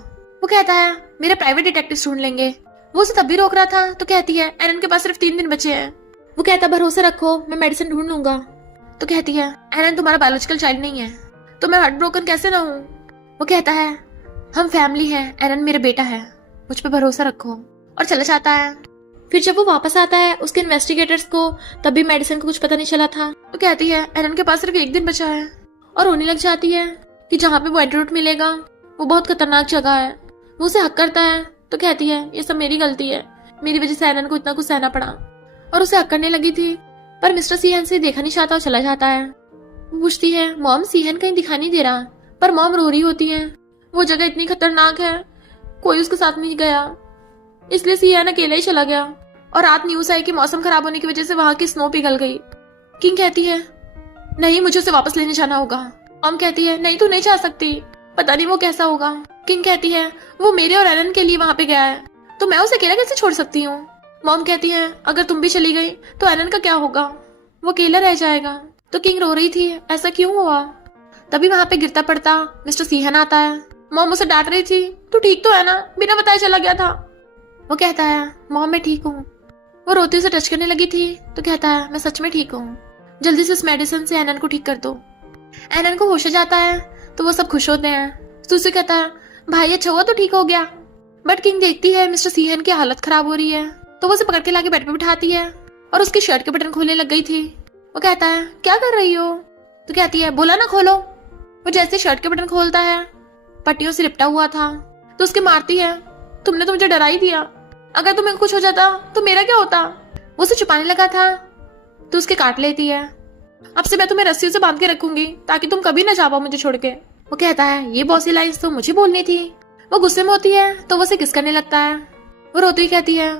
वो कहता है मेरे प्राइवेट डिटेक्टिव ढूंढ लेंगे। वो उसे तब भी रोक रहा था। तो कहती है एनन के पास सिर्फ 3 दिन बचे हैं। वो कहता भरोसा रखो, मैं मेडिसिन ढूंढ लूंगा। तो कहती है एनन तुम्हारा बायोलॉजिकल चाइल्ड नहीं है, तो मैं हार्ट ब्रोकन कैसे ना हूँ। वो कहता है हम फैमिली हैं, एनन मेरा बेटा है, मुझ पर भरोसा रखो, और चला जाता है। फिर जब वो वापस आता है उसके इन्वेस्टिगेटर्स को तब भी मेडिसिन को कुछ पता नहीं चला था। तो कहती है एनन के पास सिर्फ 1 दिन बचा है, और रोने लग जाती है कि जहाँ पे वो एंटीडोट मिलेगा वो बहुत खतरनाक जगह है। वो उसे हक करता है। तो कहती है ये सब मेरी गलती है, मेरी वजह से एनन को इतना कुछ सहना पड़ा। और उसे हक करने लगी थी, पर मिस्टर सीहन से देखा नहीं चाहता और चला जाता है। वो पूछती है मॉम सीहन कहीं दिखा नहीं दे रहा, पर मॉम रो रही होती है। वो जगह इतनी खतरनाक है, कोई उसके साथ नहीं गया, इसलिए सीहन अकेला ही चला गया। और रात न्यूज आई कि मौसम खराब होने की वजह से वहां की स्नो पिघल गई। किंग कहती है नहीं, मुझे उसे वापस लेने जाना होगा। मॉम कहती है नहीं, तू नहीं जा सकती, पता नहीं वो कैसा होगा। किंग कहती है वो मेरे और एलन के लिए वहां पे गया है, तो मैं उसे अकेला कैसे छोड़ सकती हूँ। मॉम कहती है अगर तुम भी चली गई तो एलन का क्या होगा, वो अकेला रह जाएगा। तो किंग रो रही थी ऐसा क्यों हुआ। तभी वहां पे गिरता पड़ता मिस्टर सीहन आता है। मॉम उसे डांट रही थी, तू ठीक तो है ना, बिना बताए चला गया था। वो कहता है मॉम मैं ठीक हूँ। वो रोती उसे टच करने लगी थी तो कहता है मैं सच में ठीक हूँ, जल्दी से इस मेडिसिन से एलन को ठीक कर दो। एलन को होश आ जाता है तो वो सब खुश होते हैं। सुसी कहता है भाई अच्छा हुआ तो ठीक हो गया। बट किंग देखती है मिस्टर सीहन की हालत खराब हो रही है, तो वो उसे पकड़ के लाके बेड पे बिठाती है और उसकी शर्ट के बटन खोलने लग गई थी। वो कहता है क्या कर रही हो। तो कहती है बोला ना खोलो। वो जैसे शर्ट के बटन खोलता है पट्टियों से लिपटा हुआ था, तो उसके मारती है तुमने तो मुझे डरा ही दिया, अगर तुम्हें कुछ हो जाता तो मेरा क्या होता। वो उसे छुपाने लगा था तो उसके काट लेती है। अब से मैं तुम्हें रस्सी से बांध के रखूंगी ताकि तुम कभी ना जा पाओ मुझे छोड़ के। वो कहता है ये बॉसी लाइन्स तो मुझे बोलनी थी। वो गुस्से में होती है तो वो उसे किस करने लगता है। वो रोती हुई कहती है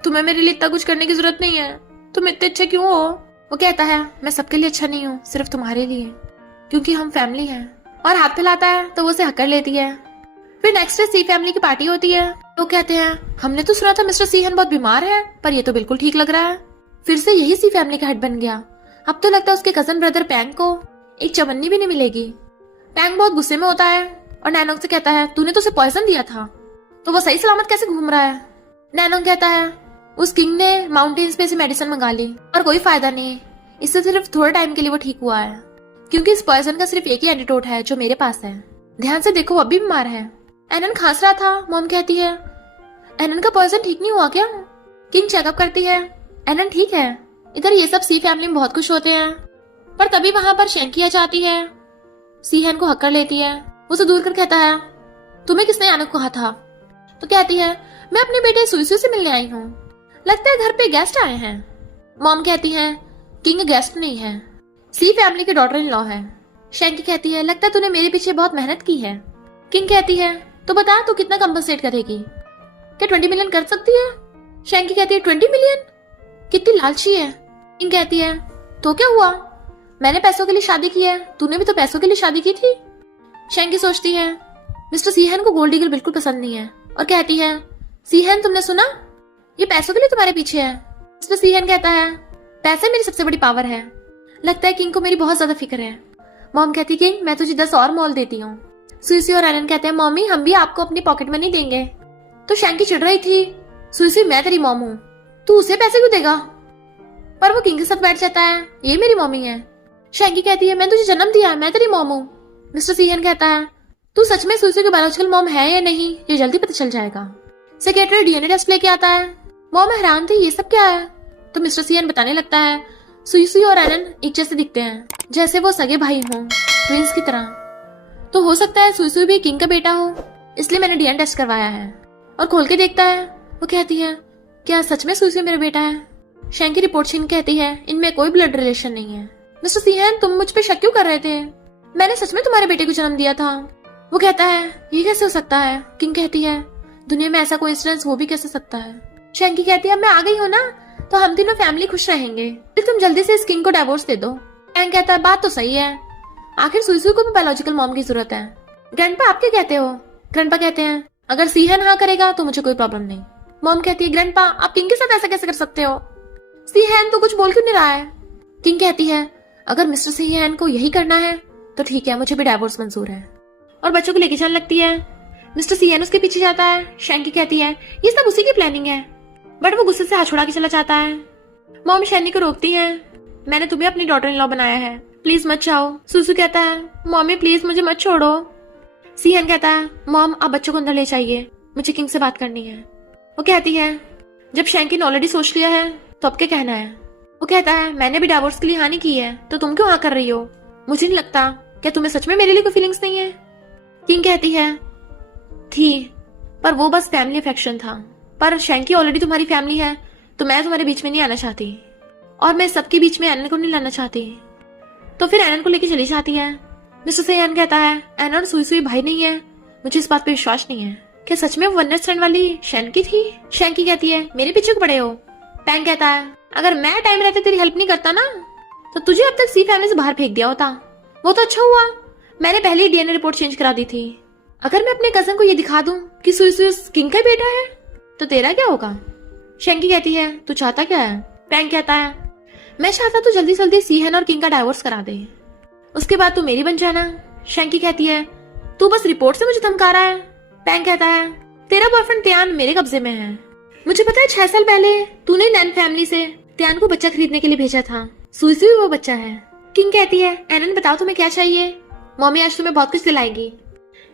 तुम्हें मेरे लिए इतना कुछ करने की जरूरत नहीं है, तुम इतने अच्छे क्यों हो। वो कहता है मैं सबके लिए अच्छा नहीं हूँ, सिर्फ तुम्हारे लिए, क्योंकि हम फैमिली हैं। और हाथ फैलाता है तो वो उसे हक कर लेती है। फिर नेक्स्ट डे सी फैमिली की पार्टी होती है। तो कहते हैं हमने तो सुना था मिस्टर सीहन बहुत बीमार है, पर ये तो बिल्कुल ठीक लग रहा है। फिर से यही सी फैमिली का हेड बन गया। अब तो लगता है उसके कजन ब्रदर पैंग को एक चवन्नी भी नहीं मिलेगी। पैंग बहुत गुस्से में होता है और नैनोंग से कहता है तूने तो उसे पॉइजन दिया था, तो वो सही सलामत कैसे घूम रहा है। नैनोंग कहता है उस किंग ने माउंटेन्स पे से मेडिसिन मंगा ली और कोई फायदा नहीं, इससे सिर्फ थोड़े टाइम के लिए वो ठीक हुआ है, क्योंकि इस पॉइजन का सिर्फ एक ही एंटीडोट है जो मेरे पास है। ध्यान से देखो वो अभी बीमार है। एनन खांस रहा था। मॉम कहती है एनन का पॉइजन ठीक नहीं हुआ क्या। किंग चेकअप करती है, एनन ठीक है। इधर ये सब सी फैमिली में बहुत खुश होते हैं, पर तभी वहां पर शेंकी जाती है। सीहन को हक कर लेती है। उसे दूर कर कहता है तुम्हें किसने आने को कहा था। तो कहती है मैं अपने बेटे सुईसू से मिलने आई हूँ, लगता है घर पे गेस्ट आए हैं। मॉम कहती है किंग गेस्ट नहीं है, सी फैमिली के डॉटर इन लॉ है। शेंकी कहती है लगता है तूने मेरे पीछे बहुत मेहनत की है। किंग कहती है तो बता तू कितना कंपनसेट करेगी, क्या 20 मिलियन कर सकती है। शेंकी कहती है 20 मिलियन, कितनी लालची है। किंग कहती है तो क्या हुआ, मैंने पैसों के लिए शादी की है, तूने भी तो पैसों के लिए शादी की थी। शेंकी सोचती है मिस्टर सीहन को गोल्ड ईगल बिल्कुल पसंद नहीं है और कहती है सीहन तुमने सुना, ये पैसों के लिए तुम्हारे पीछे है। मिस्टर सीहन कहता है पैसे मेरी सबसे बड़ी पावर है, लगता है किंग को मेरी बहुत ज्यादा फिक्र है। मॉम कहती है किंग मैं तुझे 10 और मॉल देती हूँ। सुईसी और एलन कहते हैं मॉमी हम भी आपको अपनी पॉकेट मनी देंगे। तो शेंकी चिढ़ रही थी सुईसी मैं तेरी मॉम हूँ, तू उसे पैसे क्यों देगा। पर वो किंग के साथ बैठ जाता है, ये मेरी मॉमी है। शेंकी कहती है मैं तुझे जन्म दिया, मैं तेरी मॉम हूँ। मिस्टर सीहन कहता है तू सच में सुईसी की बायोलॉजिकल मॉम है या नहीं, ये जल्दी पता चल जाएगा। सेक्रेटरी डीएनए टेस्ट लेके आता है। मॉम हैरान थी ये सब क्या है। तो मिस्टर सीहन बताने लगता है सुईसी और एलन एक जैसे दिखते हैं, जैसे वो सगे भाई हों, ट्विंस की तरह। तो हो सकता है सुईसी भी किंग का बेटा हो, इसलिए मैंने डीएनए टेस्ट करवाया है। और खोल के देखता है। वो कहती है क्या सच में सुईसी मेरा बेटा है। शेंकी रिपोर्ट छीन कहती है इनमें कोई ब्लड रिलेशन नहीं है। मिस्टर सीहन तुम मुझ पे शक क्यों कर रहे थे, मैंने सच में तुम्हारे बेटे को जन्म दिया था। वो कहता है ये कैसे हो सकता है। किंग कहती है दुनिया में ऐसा कोई इंसिडेंस हो भी कैसे सकता है। शेंकी कहती है मैं आ गई हूँ ना, तो हम तीनों फैमिली खुश रहेंगे, तुम जल्दी से इस किंग को डिवोर्स दे दो। एंग कहता है बात तो सही है, आखिर सुईसुई को भी बायोलॉजिकल मॉम की जरूरत है। ग्रैंडपा आप क्या कहते हो। ग्रैंडपा कहते हैं अगर सीहन हाँ करेगा तो मुझे कोई प्रॉब्लम नहीं। मॉम कहती है ग्रैंडपा आप किंग के साथ ऐसा कैसे कर सकते हो, सीहन तो कुछ बोल क्यों नहीं रहा है। किंग कहती है अगर मिस्टर सीहन को यही करना है तो ठीक है, मुझे भी डिवोर्स मंजूर है। और बच्चों को लेके चलने लगती है। मिस्टर सीहन उसके पीछे जाता है। शेंकी कहती है ये सब उसी की प्लानिंग है, बट वो गुस्से से हाथ छुड़ा के चला जाता है। मॉम शैनी को रोकती है मैंने तुम्हें अपनी डॉटर इन लॉ बनाया है, प्लीज मत जाओ। सुसु कहता है मॉमी प्लीज मुझे मत छोड़ो। सीहन कहता है मॉम आप बच्चों को अंदर ले जाइए, मुझे किंग से बात करनी है। वो कहती है जब शेंकी ने ऑलरेडी सोच लिया है तो अब क्या कहना है। वो कहता है मैंने भी डिवोर्स के लिए हानि की है, तो तुम क्यों हाँ कर रही हो, मुझे नहीं लगता, क्या तुम्हें सच में मेरे लिए कोई फीलिंग्स नहीं है। किंग कहती है थी, पर वो बस फैमिली अफेक्शन था, पर शेंकी ऑलरेडी तुम्हारी फैमिली है, तो मैं तुम्हारे बीच में नहीं आना चाहती, और मैं सबके बीच में एनन को नहीं लाना चाहती। तो फिर एनन को लेके चली जाती है। मिस्टर सेयन कहता है एनन और सुई सुई भाई नहीं है, मुझे इस बात पे विश्वास नहीं है। क्या सच में वन नाइट स्टैंड वाली शैंकी थी? शैंकी कहती है मेरे पीछे क्यों पड़े हो? पैंग कहता है अगर मैं टाइम रहते तेरी हेल्प नहीं करता ना, तो तुझे अब तक सी फैमिली से बाहर फेंक दिया होता। वो तो अच्छा हुआ मैंने पहले ही डीएनए रिपोर्ट चेंज करा दी थी। अगर मैं अपने कजन को ये दिखा दूं कि सुई सुई उस किंग का बेटा है, तो तेरा क्या होगा? शैंकी कहती है तू चाहता क्या है? पैंग कहता है मैं चाहता तू जल्दी जल्दी सीहन और किंग का डाइवोर्स करा दे, उसके बाद तू मेरी बन जाना। शैंकी कहती है तू बस रिपोर्ट से मुझे धमका रहा है। पैंग कहता है तेरा बॉयफ्रेंड त्यान मेरे कब्जे में है। मुझे पता है 6 साल पहले तूने नैन फैमिली से त्यान को बच्चा खरीदने के लिए भेजा था। सुई सुई वो बच्चा है। किंग कहती है एनन बताओ तुम्हें क्या चाहिए, मम्मी आज तुम्हें बहुत कुछ दिलाएगी।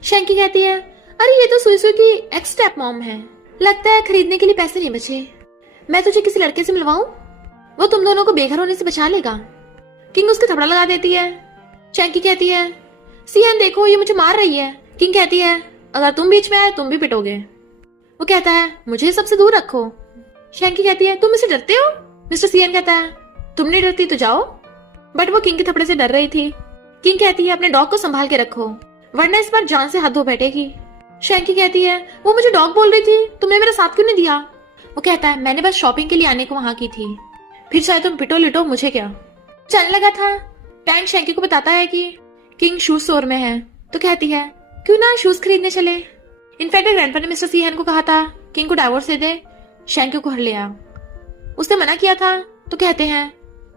शैंकी कहती है अरे ये तो सुई सुई की एक्स स्टेप मॉम है, लगता है खरीदने के लिए पैसे नहीं बचे। मैं तुझे किसी लड़के से मिलवाऊं, वो तुम दोनों को बेघर होने से बचा लेगा। किंग उसके थपड़ा लगा देती है। शैंकी कहती है सीहन देखो ये मुझे मार रही है। किंग कहती है अगर तुम बीच में आए तुम भी पिटोगे। वो कहता है मुझे सबसे दूर रखो। शैंकी कहती है तुम इससे डरते हो? मिस्टर सीहन कहता है तुम नहीं डरती तो जाओ, बट वो किंग के थपड़े से डर रही थी। किंग कहती है अपने डॉग को संभाल के रखो, वरना इस बार जान से हाथ धो बैठेगी। शैंकी कहती है वो मुझे डॉग बोल रही थी, तुमने मेरा साथ क्यों नहीं दिया? वो कहता है मैंने बस शॉपिंग के लिए आने को वहां की थी, फिर चाहे तुम पिटो लिटो मुझे क्या। चलने लगा था। टैंक शैंकी को बताता है कि किंग शूज स्टोर में है, तो कहती है क्यों ना शूज खरीदने चले। इनफैक्ट ग्रैंडपा ने मिस्टर सीहन को कहा था किंग को डाइवोर्स दे दे, शैंकी को घर ले आ। उसने मना किया था, तो कहते हैं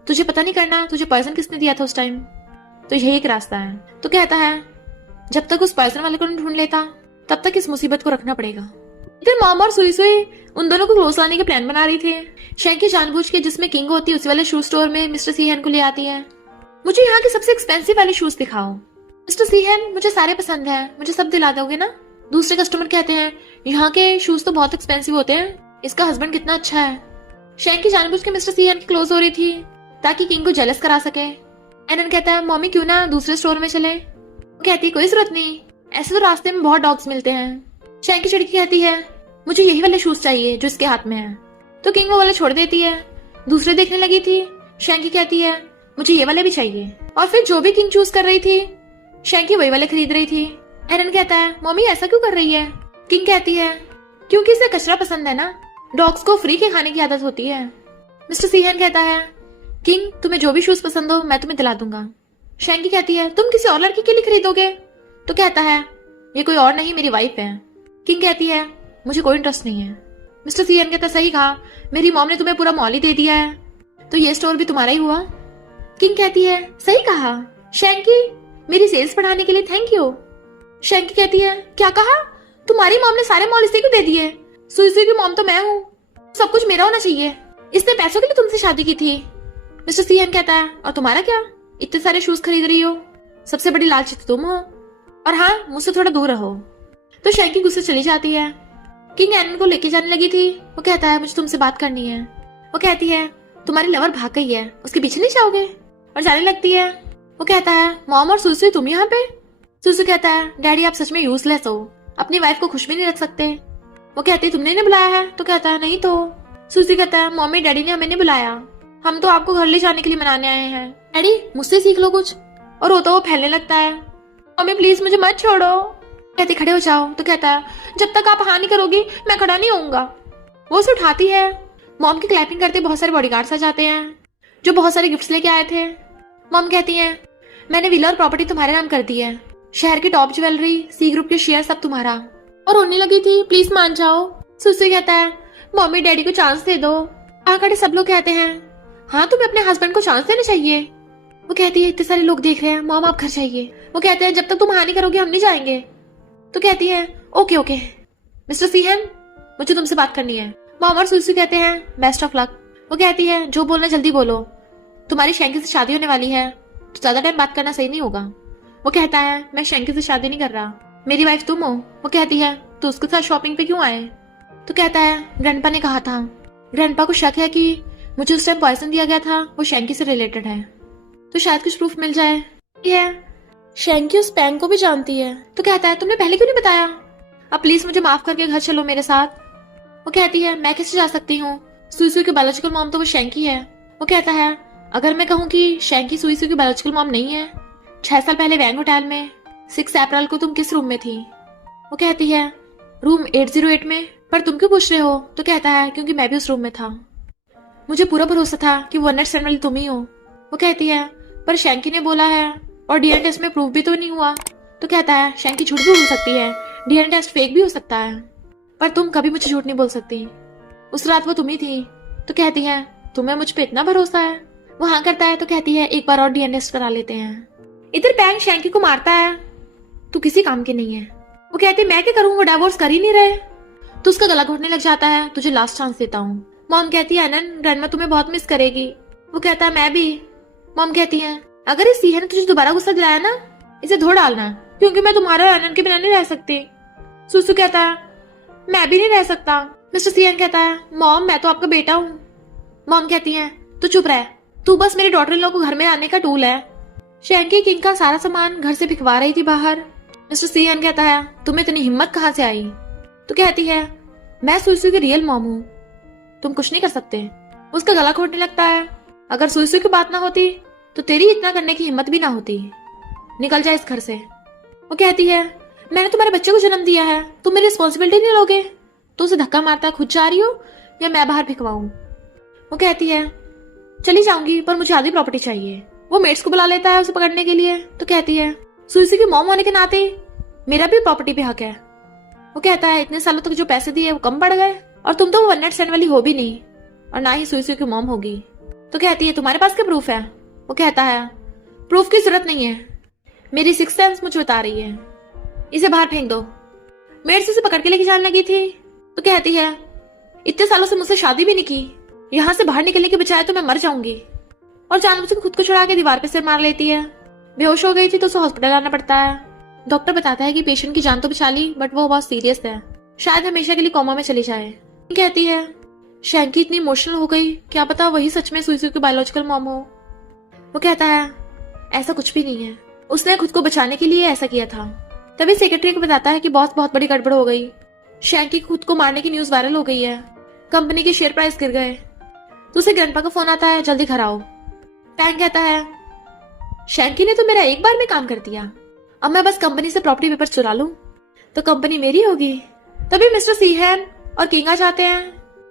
तुझे पता नहीं करना तुझे पॉइजन किसने दिया था उस टाइम, तो यही एक रास्ता है। तो कहता है जब तक उस पॉइजन वाले को नहीं ढूंढ लेता तब तक इस मुसीबत को रखना पड़ेगा। इधर मॉम और सुई सुई उन दोनों को क्लोज लाने के प्लान बना रही थी। शैंकी जानबूझ के जिसमें किंग होती है उसी वाले शूज स्टोर में मिस्टर सीहन को ले आती है। मुझे यहाँ के सबसे एक्सपेंसिव वाले शूज दिखाओ। मिस्टर सीहन मुझे सारे पसंद है, मुझे सब दिला दोगे ना? दूसरे कस्टमर कहते हैं यहाँ के शूज तो बहुत एक्सपेंसिव होते हैं, इसका हस्बैंड कितना अच्छा है। शैंकी जानबूझ के मिस्टर सीहन की क्लोज हो रही थी ताकि किंग को जेलस करा सके। एनन कहता है मम्मी क्यों ना दूसरे स्टोर में चले। वो कहती है कोई जरूरत नहीं, ऐसे तो रास्ते में बहुत डॉग्स मिलते हैं। शैंकी चिड़की कहती है मुझे यही वाले शूज चाहिए जो इसके हाथ में है, तो किंग वो वाले छोड़ देती है। दूसरे देखने लगी थी। शैंकी कहती है मुझे ये वाले भी चाहिए, और फिर जो भी किंग चूज कर रही थी शैंकी वही वाले खरीद रही थी। एरन कहता है मम्मी ऐसा क्यों कर रही है? किंग कहती है क्योंकि इसे कचरा पसंद है ना, डॉग्स को फ्री के खाने की आदत होती है। मिस्टर सीहन कहता है किंग तुम्हें जो भी शूज पसंद हो मैं तुम्हें दिला दूंगा। शैंकी कहती है तुम किसी और लड़की के लिए खरीदोगे? तो कहता है ये कोई और नहीं मेरी वाइफ है। किंग कहती है मुझे कोई इंटरेस्ट नहीं है। मिस्टर सीहन कहता सही कहा, मेरी मॉम ने तुम्हें पूरा मॉल ही दे दिया है, तो ये स्टोर भी तुम्हारा ही हुआ। किंग कहती है सही कहा शैंकी, मेरी सेल्स बढ़ाने के लिए थैंक यू। शैंकी कहती है क्या कहा? तुम्हारी मॉम ने सारे मॉल इसे क्यों दे दिए? सुई सुई की मॉम तो मैं हूँ, सब कुछ मेरा होना चाहिए। इसने पैसों के लिए तुमसे शादी की थी। मिस्टर सीहन कहता है और तुम्हारा क्या, इतने सारे शूज खरीद रही हो, सबसे बड़ी लालची तो तुम हो, और हाँ मुझसे थोड़ा दूर रहो। तो शैंकी गुस्से चली जाती है। किंग एनन को लेके जाने लगी थी। वो कहता है मुझे तुमसे बात करनी है। वो कहती है तुम्हारी लवर भाग गई है, उसके पीछे नहीं जाओगे, और जाने लगती है। वो कहता है मॉम और सुसु तुम यहाँ पे? सुसु कहता है डैडी आप सच में यूजलेस हो, अपनी वाइफ को खुश भी नहीं रख सकते। वो कहती है तुमने नहीं बुलाया है? तो कहता है नहीं तो। सुसु कहता है मम्मी डैडी ने हमें नहीं बुलाया, हम तो आपको घर ले जाने के लिए मनाने आए हैं। डैडी मुझसे सीख लो कुछ। और रोता वो फैलने लगता है मम्मी प्लीज मुझे मत छोड़ो। कहती खड़े हो जाओ। तो कहता है जब तक आप हाँ नहीं करोगी मैं खड़ा नहीं होऊंगा। वो उसे उठाती है। मॉम की क्लैपिंग करते बहुत सारे बॉडीगार्ड्स आ जाते हैं जो बहुत सारे गिफ्ट्स लेके आए थे। मॉम कहती है मैंने विला और प्रॉपर्टी तुम्हारे नाम कर दी है, शहर की टॉप ज्वेलरी, सी ग्रुप के शेयर सब तुम्हारा। और रोने लगी थी प्लीज मान जाओ। सुसु कहता है मम्मी डैडी को चांस दे दो। आकर सब लोग कहते हैं हाँ तुम्हें अपने हस्बैंड को चांस देना चाहिए। वो कहती है इतने सारे लोग देख रहे हैं, मॉम आप घर जाइए। वो कहते हैं जब तक तुम हाँ नहीं करोगे हम नहीं जाएंगे। तो कहती है ओके ओके। मिस्टर सीहन मुझे तुमसे बात करनी है। मॉम और सुसु कहते हैं बेस्ट ऑफ लक। वो कहती है जो बोलना जल्दी बोलो, तुम्हारी शैंकी से शादी होने वाली है तो ज्यादा टाइम बात करना सही नहीं होगा। वो कहता है मैं शैंकी से शादी नहीं कर रहा, मेरी वाइफ तुम हो। वो कहती है तो उसके साथ शॉपिंग पे क्यों आए? तो कहता है ग्रैंडपा ने कहा था, ग्रैंडपा को शक है कि मुझे उस टाइम पॉइजन दिया गया था वो शैंकी से रिलेटेड है, तो शायद कुछ प्रूफ मिल जाए। शैंकी उस पैंग को भी जानती है। तो कहता है तुमने पहले क्यों नहीं बताया? अब प्लीज मुझे माफ करके घर चलो मेरे साथ। वो कहती है मैं कैसे जा सकती हूँ, सुई की बायोलॉजिकल मॉम तो वो शैंकी है। वो कहता है अगर मैं कहूँ कि शैंकी सुई की बायोलॉजिकल मॉम नहीं है, 6 साल पहले वैंग होटल में 6 अप्रैल को तुम किस रूम में थी? वो कहती है रूम 808 में। पर तुम क्यों पूछ रहे हो? तो कहता है क्योंकि मैं भी उस रूम में था, मुझे पूरा भरोसा था कि वन नाइट स्टैंड वाली तुम ही हो। वो कहती है पर शैंकी ने बोला है और डीएनए टेस्ट में प्रूफ भी तो नहीं हुआ। तो कहता है शैंकी झूठ भी बोल सकती है, डीएनए टेस्ट फेक भी हो सकता है, पर तुम कभी मुझे झूठ नहीं बोल सकती। उस रात वो तुम ही थी। तो कहती है तुम्हें मुझ पे इतना भरोसा है? वो हाँ करता है। तो कहती है एक बार और डीएनए टेस्ट करा लेते हैं। इधर पैंग शैंकी को मारता है तू किसी काम की नहीं है। वो कहती है मैं क्या करूं, वो डाइवोर्स कर ही नहीं रहे। तो उसका गला घोटने लग जाता है, तुझे लास्ट चांस देता हूँ। मॉम कहती है अनन ग्रैंडमा तुम्हें बहुत मिस करेगी। वो कहता है मैं भी। मॉम कहती है अगर इस सीहा ने तुझे दोबारा गुस्सा दिलाया ना, इसे धो डालना, क्योंकि मैं तुम्हारा और अनन के बिना नहीं रह सकती। सुसु कहता है मैं भी नहीं रह सकता। मिस्टर सीएन कहता है मॉम मैं तो आपका बेटा हूँ। मॉम कहती है तू चुप रह, तू बस मेरे डॉटर इन लोग को घर में आने का टूल है। शैंकी किंग का सारा सामान घर से भिखवा रही थी बाहर। मिस्टर सीएन कहता है तुम्हें इतनी हिम्मत कहाँ से आई? तो कहती है मैं सुसु की रियल मॉम हूँ, तुम कुछ नहीं कर सकते। उसका गला घोटने लगता है अगर सुसु की बात ना होती तो तेरी इतना करने की हिम्मत भी ना होती, निकल जाए इस घर से। वो कहती है मैंने तुम्हारे बच्चे को जन्म दिया है, तुम मेरी रिस्पॉन्सिबिलिटी नहीं लोगे? तो उसे धक्का मारता खुद जा रही हो या मैं बाहर भिखवाऊं? वो कहती है चली जाऊंगी पर मुझे आधी प्रॉपर्टी चाहिए। वो मेड्स को बुला लेता है उसे पकड़ने के लिए। तो कहती है सुइसी की मॉम होने के नाते मेरा भी प्रॉपर्टी पे हक है। वो कहता है इतने सालों तक जो पैसे दिए वो कम पड़ गए, और तुम तो वन नाइट स्टैंड वाली हो भी नहीं, और ना ही सुइसी की मॉम होगी। तो कहती है तुम्हारे पास क्या प्रूफ है? वो कहता है प्रूफ की जरूरत नहीं है, मेरी सिक्स सेंस मुझे बता रही है, इसे बाहर फेंक दो। मेड्स उसे पकड़ के लेके जाने लगी थी। तो कहती है इतने सालों से मुझसे शादी भी नहीं की, यहाँ से बाहर निकलने के बजाय तो मैं मर जाऊंगी। और जानबूझ के खुद को छुड़ा के दीवार पे सिर मार लेती है। बेहोश हो गई थी तो उसे हॉस्पिटल आना पड़ता है। डॉक्टर बताता है कि पेशेंट की जान तो बचा ली बट वो बहुत सीरियस है, शायद हमेशा के लिए कोमा में चली जाए। कहती है शैंकी इतनी इमोशनल हो गई, क्या पता वही सच में सुइसु की बायोलॉजिकल मॉम हो। वो कहता है ऐसा कुछ भी नहीं है, उसने खुद को बचाने के लिए ऐसा किया था। तभी सेक्रेटरी को बताता है कि बहुत बड़ी गड़बड़ हो गई, शैंकी खुद को मारने की न्यूज वायरल हो गई है, कंपनी के शेयर प्राइस गिर गए। तो उसे ग्रैंडपा का फोन आता है जल्दी घर आओ। पैंग कहता है शैंकी ने तो मेरा एक बार में काम कर दिया, अब मैं बस कंपनी से प्रॉपर्टी पेपर चुरा लूं तो कंपनी मेरी होगी। तभी मिस्टर सीहैन और किंग आ जाते हैं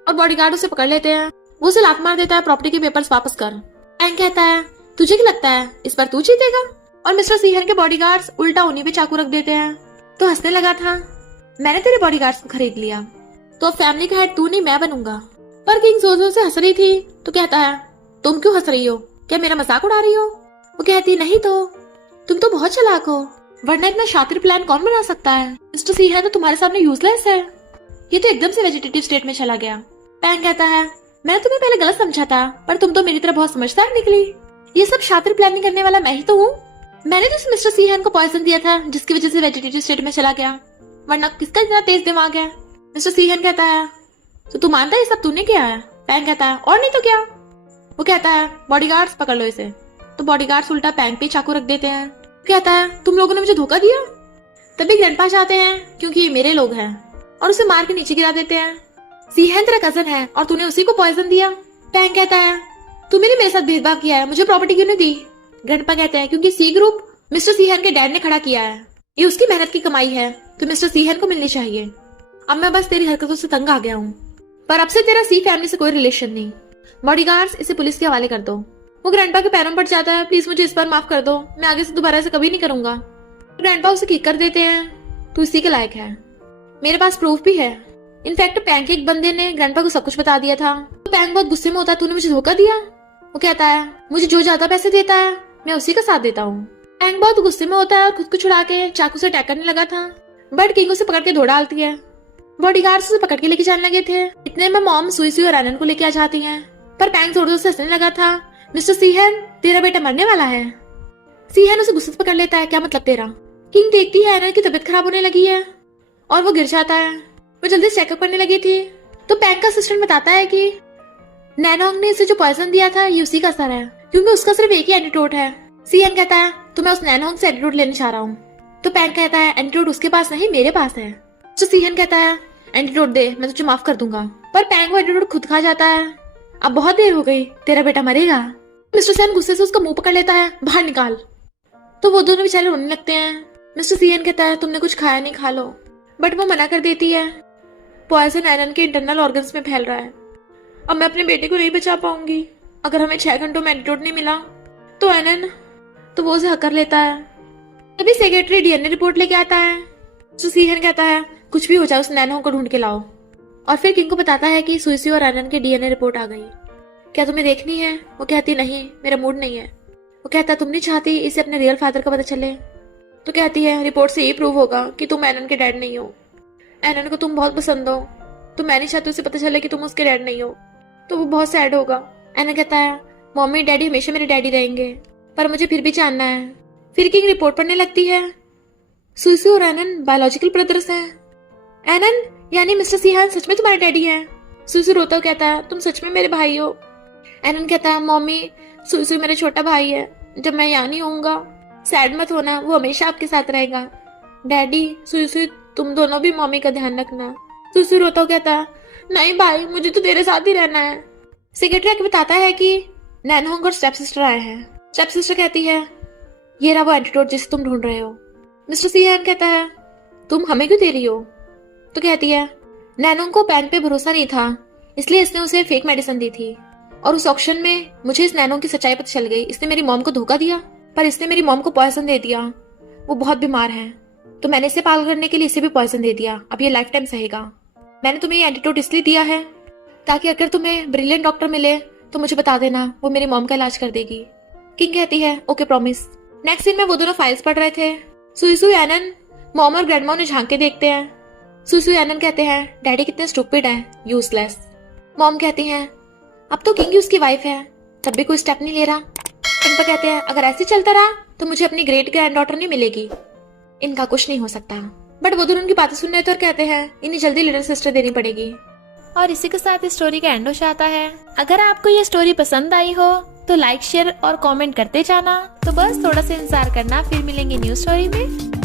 और बॉडीगार्ड उसे पकड़ लेते हैं। वो उसे लात मार देता है प्रॉपर्टी के पेपर्स वापस कर। पैंग कहता है तुझे क्या लगता है इस बार तू जीतेगा? और मिस्टर सीहैन के बॉडीगार्ड्स उल्टा उन्हीं पे चाकू रख देते हैं। तो हंसने लगा था मैंने तेरे बॉडीगार्ड्स को खरीद लिया, तो अब फैमिली का हेड तू नहीं मैं बनूंगा। पर किंग जोर से हंस रही थी। तो कहता है तुम क्यों हंस रही हो, क्या मेरा मजाक उड़ा रही हो? वो कहती नहीं तो तुम तो बहुत चालाक हो, वरना इतना शातिर प्लान कौन बना सकता है? मिस्टर सीहैन तो तुम्हारे सामने यूजलेस है, ये तो एकदम से वेजिटेटिव स्टेट में चला गया। पैंग कहता है मैंने तुम्हें पहले गलत समझा था, पर तुम तो मेरी तरह बहुत समझदार निकली। ये सब शातिर प्लानिंग करने वाला मैं ही तो हूँ। मैंने तो मिस्टर सीहैन को पॉइजन दिया था जिसकी वजह से वेजिटेटिव स्टेट में चला गया, वरना किसका इतना तेज दिमाग है? मिस्टर सीहैन कहता है तो तू मानता है ये सब तूने किया है? पैंग कहता है और नहीं तो क्या। वो कहता है बॉडीगार्ड्स पकड़ लो इसे। तो बॉडीगार्ड्स उल्टा पैंग पे चाकू रख देते हैं। कहता है तुम लोगों ने मुझे धोखा दिया। तभी ग्रैंडपा जाते हैं क्योंकि ये मेरे लोग हैं, और उसे मार के नीचे गिरा देते हैं। सीहैन तेरा कजन है और तूने उसी को पॉइजन दिया। पैंग कहता है तूने मेरे साथ भेदभाव किया है, मुझे प्रॉपर्टी क्यों नहीं दी? ग्रैंडपा कहते हैं क्योंकि सी ग्रुप मिस्टर सीहैन के डैड ने खड़ा किया है, ये उसकी मेहनत की कमाई है, तो मिस्टर सीहैन को मिलनी चाहिए। अब मैं बस तेरी हरकतों से तंग आ गया हूँ, पर अब से तेरा सी फैमिली से कोई रिलेशन नहीं। बॉडीगार्ड्स इसे पुलिस के हवाले कर दो। वो ग्रैंडपा के पैरों पड़ जाता है, प्लीज मुझे इस बार माफ कर दो, मैं आगे से दोबारा ऐसे कभी नहीं करूंगा। ग्रैंडपा उसे किक कर देते हैं, तू इसी के लायक है, मेरे पास प्रूफ भी है। इनफैक्ट पैंग के एक बंदे ने ग्रैंडपा को सब कुछ बता दिया था। तो पैंग बहुत गुस्से में होता है, तूने मुझे धोखा दिया। वो कहता है मुझे जो ज्यादा पैसे देता है मैं उसी का साथ देता हूँ। पैंग बहुत गुस्से में होता है और खुद को छुड़ा के चाकू से अटैक करने लगा था, बट किंग उसे पकड़ के धो डालती है। बॉडीगार्ड्स उसे पकड़ के लेके जाने लगे थे, इतने में मॉम सुई और आनंद को लेके आ जाती हैं। पर पैंग जोर जोर से हंसने लगा था। मिस्टर सीहैन तेरा बेटा मरने वाला है। सीहैन उसे गुस्से से पकड़ लेता है, क्या मतलब तेरा? किंग देखती है आनंद की तबीयत खराब होने लगी है और वो गिर जाता है। वो जल्दी चेकअप करने लगी थी तो पैंग का असिस्टेंट बताता है कि नैनोंग ने इसे जो पॉइजन दिया था ये उसी का असर है, क्योंकि उसका सिर्फ एक ही एंटीडोट है। सीहैन कहता है तो मैं उस नैनोंग से एंटीडोट लेने चाह रहा हूँ। तो पैंग कहता है एंटीडोट उसके पास नहीं मेरे पास है। तो सीहैन कहता है एंटीडोट दे, मैं तुझे माफ कर दूंगा, पर पैंग वो एटीट्यूड खुद खा जाता है। अब बहुत देर हो गई, तेरा बेटा मरेगा। मिस्टर सेन गुस्से से उसका मुंह पकड़ लेता है, बाहर निकाल। तो वो दोनों बेचारे रोने लगते हैं। मिस्टर सीएन कहता है तुमने कुछ खाया नहीं, खा लो। बट वो मना कर देती है। पॉइजन एनन के इंटरनल ऑर्गन्स में फैल रहा है। अब मैं अपने बेटे को नहीं बचा पाऊंगी। अगर हमें 6 घंटों में एंटीडोट नहीं मिला तो एनन, तो वो उसे हकर लेता है। तभी सेक्रेटरी डीएनए रिपोर्ट लेके आता है। तो सीएन कहता है कुछ भी हो जाए उस नैनो को ढूंढ के लाओ। और फिर किंग को बताता है कि सुइसी और एनन की डीएनए रिपोर्ट आ गई। क्या तुम्हें देखनी है? वो कहती नहीं, मेरा मूड नहीं है। वो कहता तुम नहीं चाहती इसे अपने रियल फादर का पता चले? तो कहती है रिपोर्ट से ये प्रूव होगा कि तुम एनन के डैड नहीं हो। एनन को तुम बहुत पसंद हो, तो मैं नहीं चाहती उसे पता चले कि तुम उसके डैड नहीं हो, तो वो बहुत सैड होगा। एनन कहता है मम्मी डैडी हमेशा मेरे डैडी रहेंगे, पर मुझे फिर भी जानना है। फिर किंग रिपोर्ट पढ़ने लगती है। सुइसी और एनन बायोलॉजिकल ब्रदर्स हैं। एनन यानी मिस्टर सीहान सच में तुम्हारे डैडी हैं? सुइसी रोता हुआ कहता है तुम सच में मेरे भाई हो। एनन कहता है मम्मी सुइसी मेरा छोटा भाई है, जब मैं यहाँ नहीं होऊंगा सैड मत होना, वो हमेशा आपके साथ रहेगा। डैडी सुइसी तुम दोनों भी मम्मी का ध्यान रखना। सुइसी रोता हुआ कहता है नहीं भाई, मुझे तो तेरे साथ ही रहना है। सेक्रेटरी आके बताता है कि नैनहोंग और स्टेप सिस्टर आए हैं। स्टेप सिस्टर कहती है ये रहा वो एंटीडोट जिसे तुम ढूंढ रहे हो। मिस्टर सीहान कहता है तुम हमें क्यों दे रही हो? तो कहती है नैनोंग को पैन पे भरोसा नहीं था, इसलिए इसने उसे फेक मेडिसिन दी थी। और उस ऑक्शन में मुझे इस नैनोंग की सच्चाई पता चल गई। इसने मेरी मॉम को धोखा दिया, पर इसने मेरी मॉम को पॉइजन दे दिया। वो बहुत बीमार है, तो मैंने इसे पागल करने के लिए इसे भी पॉइजन दे दिया। अब ये लाइफ टाइम सहेगा। मैंने तुम्हें ये एंटीडोट इसलिए दिया है ताकि अगर तुम्हें ब्रिलियंट डॉक्टर मिले तो मुझे बता देना, वो मेरी मॉम का इलाज कर देगी। किंग कहती है ओके प्रॉमिस। नेक्स्ट सीन में वो दोनों फाइल्स पढ़ रहे थे। सुइसु एनन मॉम और ग्रैंडमा उन्हें झांक के देखते हैं। सुइसु एनन कहते हैं डैडी कितने स्टूपिड है, यूजलेस। मॉम कहती हैं अब तो किंग ही उसकी वाइफ है, तब भी कोई स्टेप नहीं ले रहा। किंग कहते हैं अगर ऐसे चलता रहा तो मुझे अपनी ग्रेट ग्रैंड डॉटर नहीं मिलेगी। इनका कुछ नहीं हो सकता। बट वो दोनों उनकी बातें सुन रहे थे और कहते हैं इन्हें जल्दी लिटिल सिस्टर देनी पड़ेगी। और इसी के साथ इस स्टोरी का एंड हो जाता है। अगर आपको ये स्टोरी पसंद आई हो तो लाइक शेयर और कमेंट करते जाना। तो बस थोड़ा सा इंतजार करना, फिर मिलेंगे न्यू स्टोरी में।